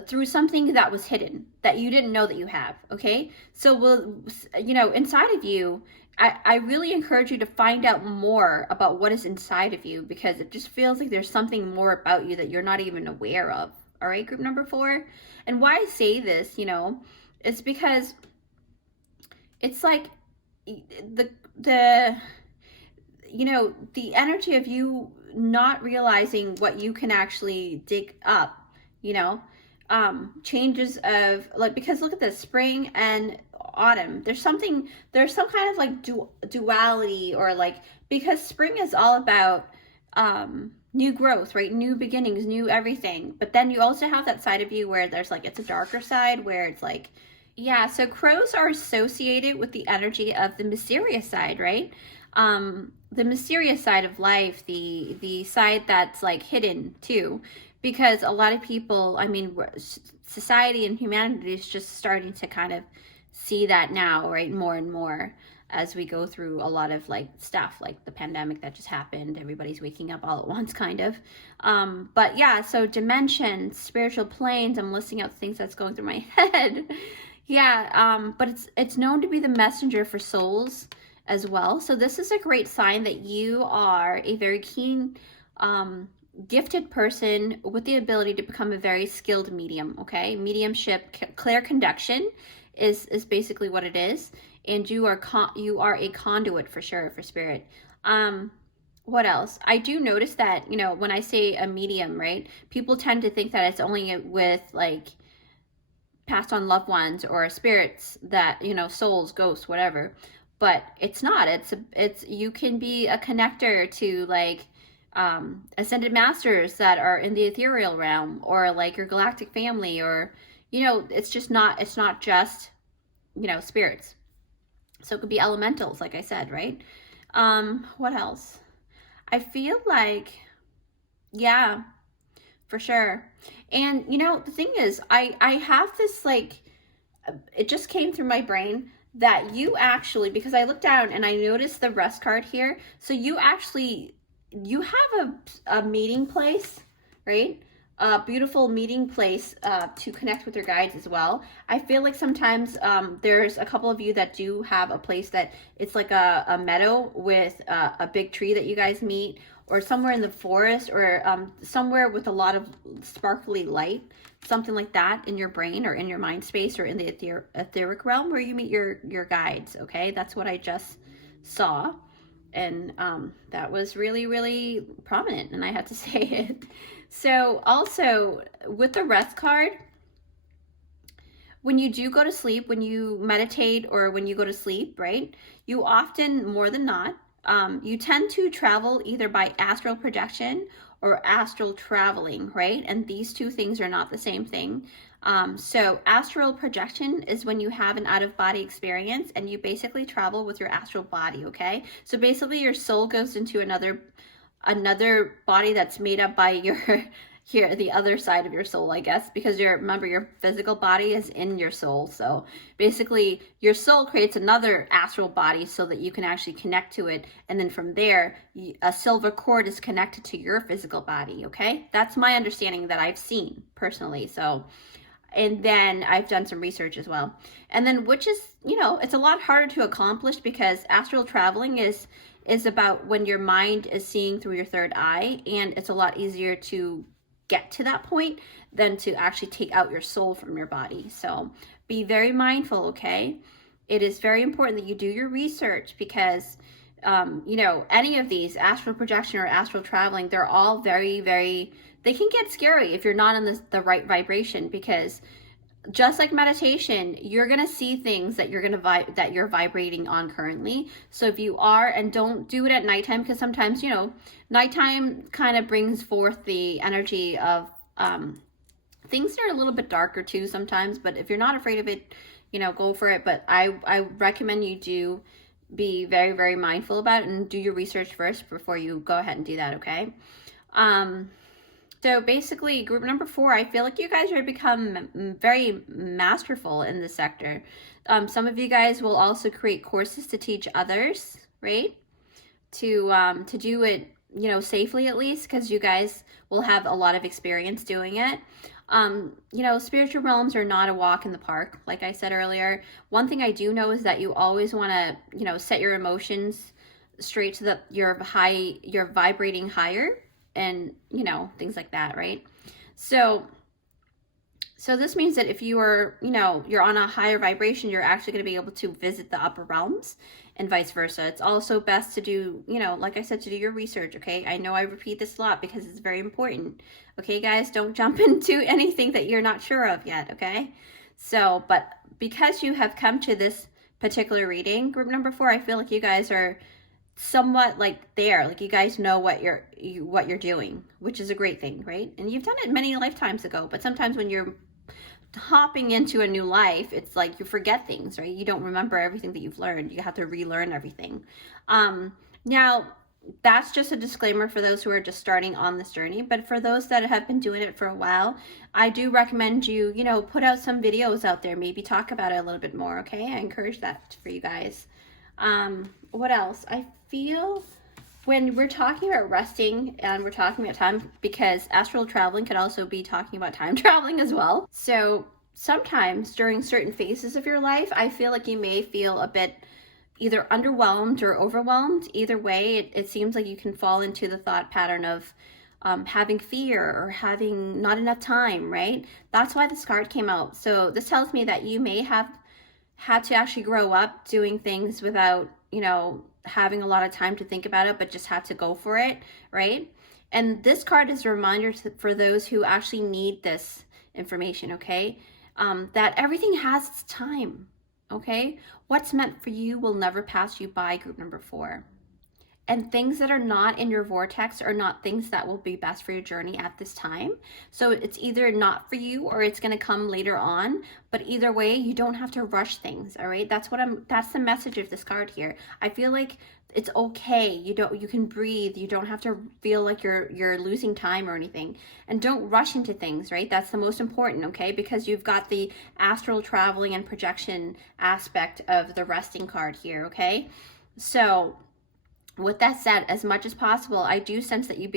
through something that was hidden that you didn't know that you have, okay? So you know, inside of you, I really encourage you to find out more about what is inside of you, because it just feels like there's something more about you that you're not even aware of. All right, group number 4. And why I say this, you know, it's because it's like the you know, the energy of you not realizing what you can actually dig up, you know, changes of like, because look at this, spring and autumn, there's some kind of like duality, or like, because spring is all about new growth, right? New beginnings, new everything. But then you also have that side of you where there's like, it's a darker side where it's like, yeah, so crows are associated with the energy of the mysterious side, right? The mysterious side of life, the side that's like hidden too, because a lot of people, I mean, society and humanity is just starting to kind of see that now, right? More and more as we go through a lot of like stuff, like the pandemic that just happened. Everybody's waking up all at once, kind of. But yeah, so dimensions, spiritual planes, I'm listing out things that's going through my head. Yeah, but it's known to be the messenger for souls as well. So this is a great sign that you are a very keen, gifted person with the ability to become a very skilled medium, okay? Mediumship, clear conduction is basically what it is. And you are a conduit for sure for spirit. What else? I do notice that, you know, when I say a medium, right, people tend to think that it's only with like passed on loved ones or spirits that, you know, souls, ghosts, whatever. But it's not. It's you can be a connector to like ascended masters that are in the ethereal realm, or like your galactic family, or, you know, it's not just, you know, spirits. So it could be elementals, like I said, right? What else? I feel like, yeah, for sure. And, you know, the thing is, I have this, like, it just came through my brain that you actually, because I looked down and I noticed the rest card here. So you have a meeting place, right? A beautiful meeting place to connect with your guides as well. I feel like sometimes there's a couple of you that do have a place that it's like a meadow with a big tree that you guys meet, or somewhere in the forest, or somewhere with a lot of sparkly light, something like that in your brain or in your mind space or in the etheric realm where you meet your guides, okay? That's what I just saw. And that was really, really prominent, and I had to say it. So also with the rest card, when you do go to sleep, when you meditate or when you go to sleep, right, you often, more than not, you tend to travel either by astral projection or astral traveling, right? And these two things are not the same thing. So astral projection is when you have an out-of-body experience and you basically travel with your astral body, okay? So basically your soul goes into another body that's made up by your here the other side of your soul, I guess, because remember your physical body is in your soul. So basically your soul creates another astral body so that you can actually connect to it, and then from there a silver cord is connected to your physical body, okay? That's my understanding that I've seen personally. So, and then I've done some research as well. And then, which is, you know, it's a lot harder to accomplish because astral traveling is about when your mind is seeing through your third eye, and it's a lot easier to get to that point than to actually take out your soul from your body. So be very mindful, okay? It is very important that you do your research because, you know, any of these, astral projection or astral traveling, they're all very, very, they can get scary if you're not in the right vibration, because just like meditation, you're going to see things that you're vibrating on currently. So if you are, and don't do it at nighttime, because sometimes, you know, nighttime kind of brings forth the energy of things that are a little bit darker too sometimes. But if you're not afraid of it, you know, go for it. But I recommend you do be very, very mindful about it and do your research first before you go ahead and do that, okay? So basically, group number 4, I feel like you guys are become very masterful in this sector. Some of you guys will also create courses to teach others, right? To do it, you know, safely at least, because you guys will have a lot of experience doing it. You know, spiritual realms are not a walk in the park, like I said earlier. One thing I do know is that you always want to, you know, set your emotions straight so that you're vibrating higher, and, you know, things like that, right? So this means that if you are, you know, you're on a higher vibration, you're actually going to be able to visit the upper realms and vice versa. It's also best to do, you know, like I said, to do your research, okay? I know I repeat this a lot because it's very important. Okay, guys, don't jump into anything that you're not sure of yet, okay? So, but because you have come to this particular reading, group number 4, I feel like you guys are somewhat like there, like you guys know what you're doing, which is a great thing, right? And you've done it many lifetimes ago, but sometimes when you're hopping into a new life, it's like you forget things, right? You don't remember everything that you've learned. You have to relearn everything. Now that's just a disclaimer for those who are just starting on this journey, but for those that have been doing it for a while, I do recommend you, you know, put out some videos out there, maybe talk about it a little bit more, okay? I encourage that for you guys. What else? I feel when we're talking about resting and we're talking about time, because astral traveling could also be talking about time traveling as well. So sometimes during certain phases of your life, I feel like you may feel a bit either underwhelmed or overwhelmed. Either way, it seems like you can fall into the thought pattern of having fear or having not enough time, right? That's why this card came out. So this tells me that you may have had to actually grow up doing things without, you know, having a lot of time to think about it, but just had to go for it, right? And this card is a reminder for those who actually need this information, okay? That everything has its time, okay? What's meant for you will never pass you by, group number 4. And things that are not in your vortex are not things that will be best for your journey at this time. So it's either not for you or it's going to come later on. But either way, you don't have to rush things, all right? That's the message of this card here. I feel like it's okay. You can breathe. You don't have to feel like you're losing time or anything. And don't rush into things, right? That's the most important, okay? Because you've got the astral traveling and projection aspect of the resting card here, okay? So with that said, as much as possible, I do sense that you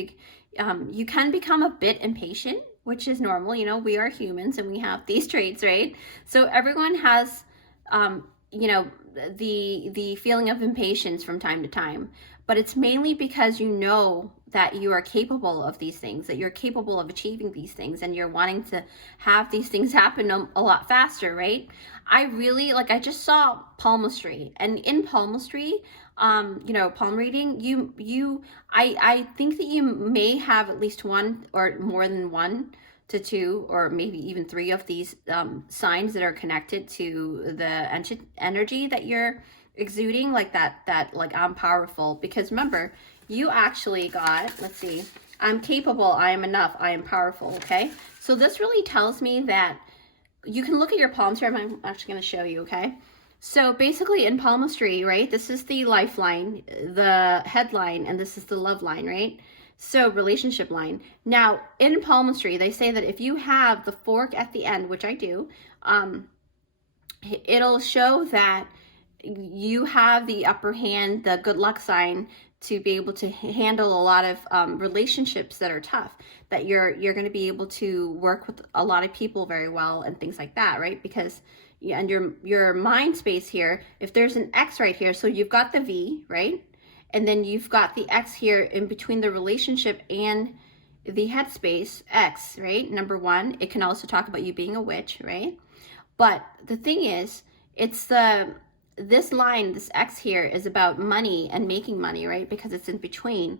can become a bit impatient, which is normal. You know, we are humans and we have these traits, right? So everyone has, you know, the feeling of impatience from time to time, but it's mainly because you know that you are capable of these things, that you're capable of achieving these things, and you're wanting to have these things happen a lot faster, right? I just saw palmistry, and in palmistry, you know, palm reading, I think that you may have at least one or more than one to 2 or maybe even 3 of these signs that are connected to the energy that you're exuding, like that like I'm powerful. Because remember, you actually got, let's see, I'm capable, I am enough, I am powerful. Okay, so this really tells me that you can look at your palms here. I'm actually going to show you. Okay, so basically in palmistry, right, this is the lifeline, the headline, and this is the love line, right? So relationship line. Now in palmistry, they say that if you have the fork at the end, which I do, it'll show that you have the upper hand, the good luck sign, to be able to handle a lot of relationships that are tough, that you're going to be able to work with a lot of people very well and things like that, right? Because yeah, and your mind space here, if there's an X right here, so you've got the V, right? And then you've got the X here in between the relationship and the headspace, X, right? Number 1, it can also talk about you being a witch, right? But the thing is, it's this line, this X here, is about money and making money, right? Because it's in between.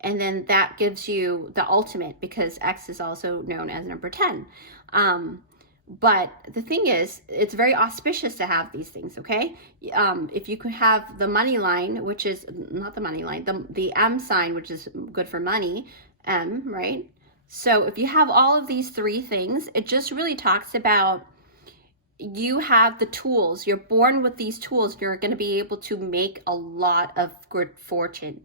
And then that gives you the ultimate, because X is also known as number 10. But the thing is, it's very auspicious to have these things, okay? If you could have the money line, which is not the money line, the M sign, which is good for money, M, right? So if you have all of these 3 things, it just really talks about you have the tools. You're born with these tools. You're going to be able to make a lot of good fortune.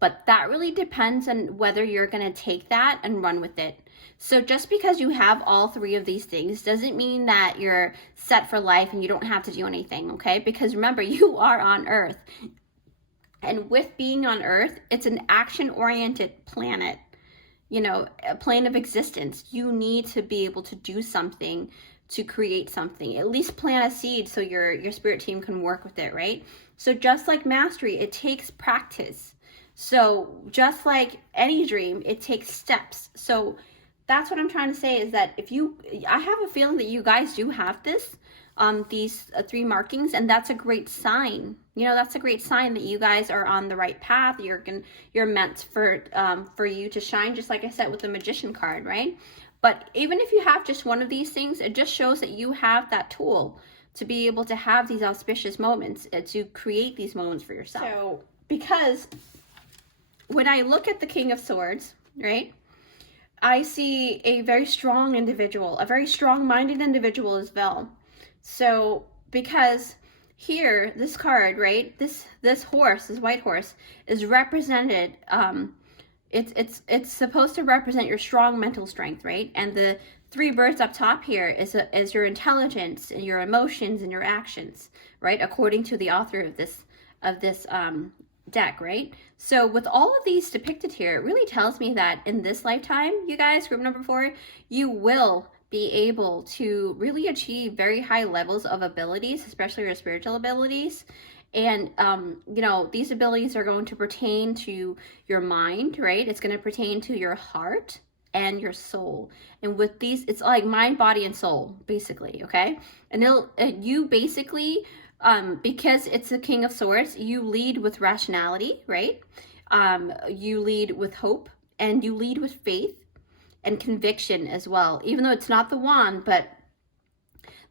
But that really depends on whether you're going to take that and run with it. So just because you have all 3 of these things doesn't mean that you're set for life and you don't have to do anything, okay? Because remember, you are on Earth. And with being on Earth, it's an action-oriented planet, you know, a plane of existence. You need to be able to do something to create something, at least plant a seed so your spirit team can work with it, right? So just like mastery, it takes practice. So just like any dream, it takes steps. So that's what I'm trying to say, is that I have a feeling that you guys do have this, these 3 markings, and that's a great sign. You know, that's a great sign that you guys are on the right path. You're meant for you to shine, just like I said with the Magician card, right? But even if you have just one of these things, it just shows that you have that tool to be able to have these auspicious moments, to create these moments for yourself. So, because when I look at the King of Swords, right, I see a very strong individual, a very strong-minded individual as well. So, because here, this card, right, this horse, this white horse, is represented, it's supposed to represent your strong mental strength, right? And the 3 birds up top here is your intelligence and your emotions and your actions, right? According to the author of this deck, right? So with all of these depicted here, it really tells me that in this lifetime, you guys, group number 4, you will be able to really achieve very high levels of abilities, especially your spiritual abilities. And, you know, these abilities are going to pertain to your mind, right? It's going to pertain to your heart and your soul. And with these, it's like mind, body, and soul, basically, okay? And you basically, because it's the King of Swords, you lead with rationality, right? You lead with hope, and you lead with faith and conviction as well. Even though it's not the wand, but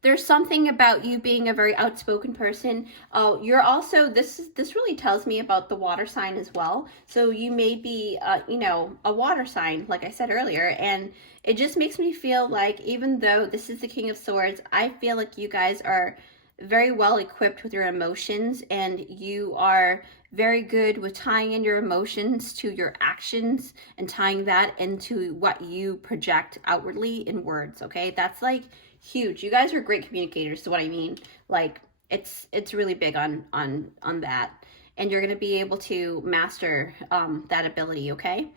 there's something about you being a very outspoken person. Oh, you're also, this really tells me about the water sign as well. So you may be, you know, a water sign, like I said earlier. And it just makes me feel like, even though this is the King of Swords, I feel like you guys are very well equipped with your emotions, and you are very good with tying in your emotions to your actions and tying that into what you project outwardly in words, okay? That's like huge. You guys are great communicators, is what I mean. Like, it's really big on that, and you're going to be able to master that ability, okay?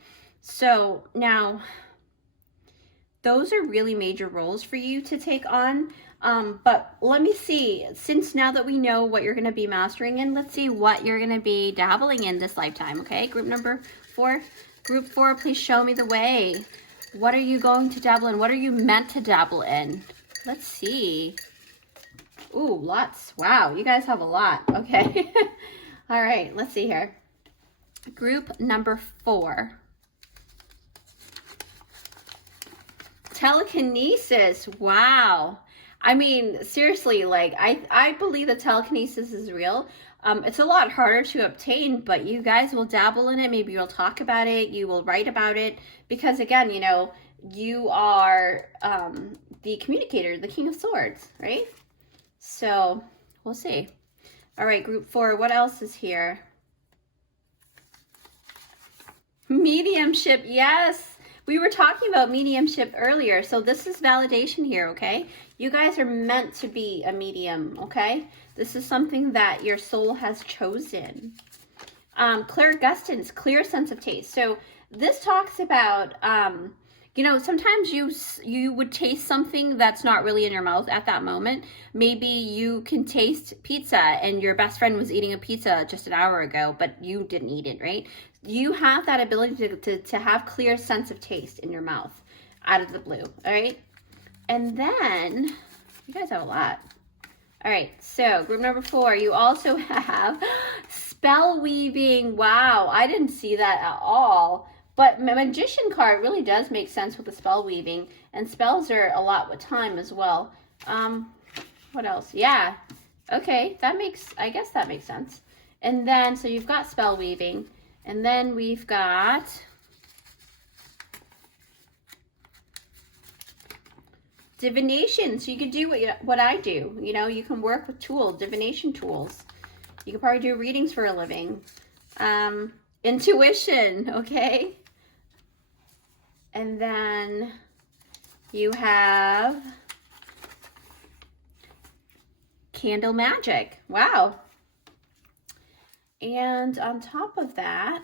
So now, those are really major roles for you to take on. But let me see, since now that we know what you're going to be mastering in, let's see what you're going to be dabbling in this lifetime, okay? Group number 4, group 4, please show me the way. What are you going to dabble in? What are you meant to dabble in? Let's see. Ooh, lots. Wow, you guys have a lot. Okay. All right, let's see here. Group number 4. Telekinesis. Wow. I mean, seriously, like, I believe that telekinesis is real. It's a lot harder to obtain, but you guys will dabble in it. Maybe you'll talk about it. You will write about it. Because, again, you know, you are the communicator, the King of Swords, right? So, we'll see. All right, group 4. What else is here? Mediumship. Yes. We were talking about mediumship earlier, so this is validation here, okay? You guys are meant to be a medium, okay? This is something that your soul has chosen. Clairgustance, clear sense of taste. So this talks about, you know, sometimes you would taste something that's not really in your mouth at that moment. Maybe you can taste pizza and your best friend was eating a pizza just an hour ago, but you didn't eat it, right? You have that ability to have clear sense of taste in your mouth out of the blue, all right? And then, you guys have a lot. All right, so group number 4, you also have spell weaving. Wow, I didn't see that at all. But magician card really does make sense with the spell weaving. And spells are a lot with time as well. What else? Yeah, okay, I guess that makes sense. And then, so you've got spell weaving. And then we've got divination. So you could do what I do. You know, you can work with tools, divination tools. You can probably do readings for a living. Intuition, okay? And then you have candle magic. Wow. And on top of that,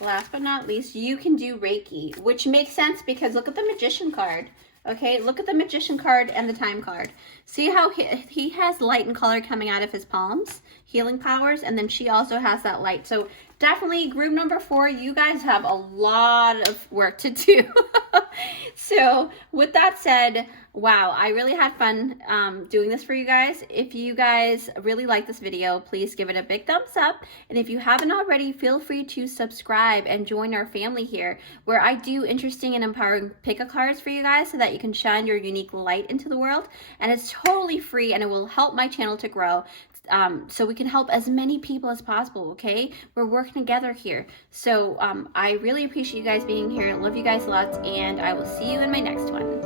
last but not least, you can do Reiki, which makes sense because look at the magician card. Okay, look at the magician card and the time card. See how he has light and color coming out of his palms, healing powers, and then she also has that light. So definitely group number 4, you guys have a lot of work to do. So with that said, wow, I really had fun doing this for you guys. If you guys really like this video, please give it a big thumbs up. And if you haven't already, feel free to subscribe and join our family here, where I do interesting and empowering pick-a cards for you guys so that you can shine your unique light into the world. And it's totally free and it will help my channel to grow. So we can help as many people as possible, okay? We're working together here. So I really appreciate you guys being here. Love you guys lots, and I will see you in my next one.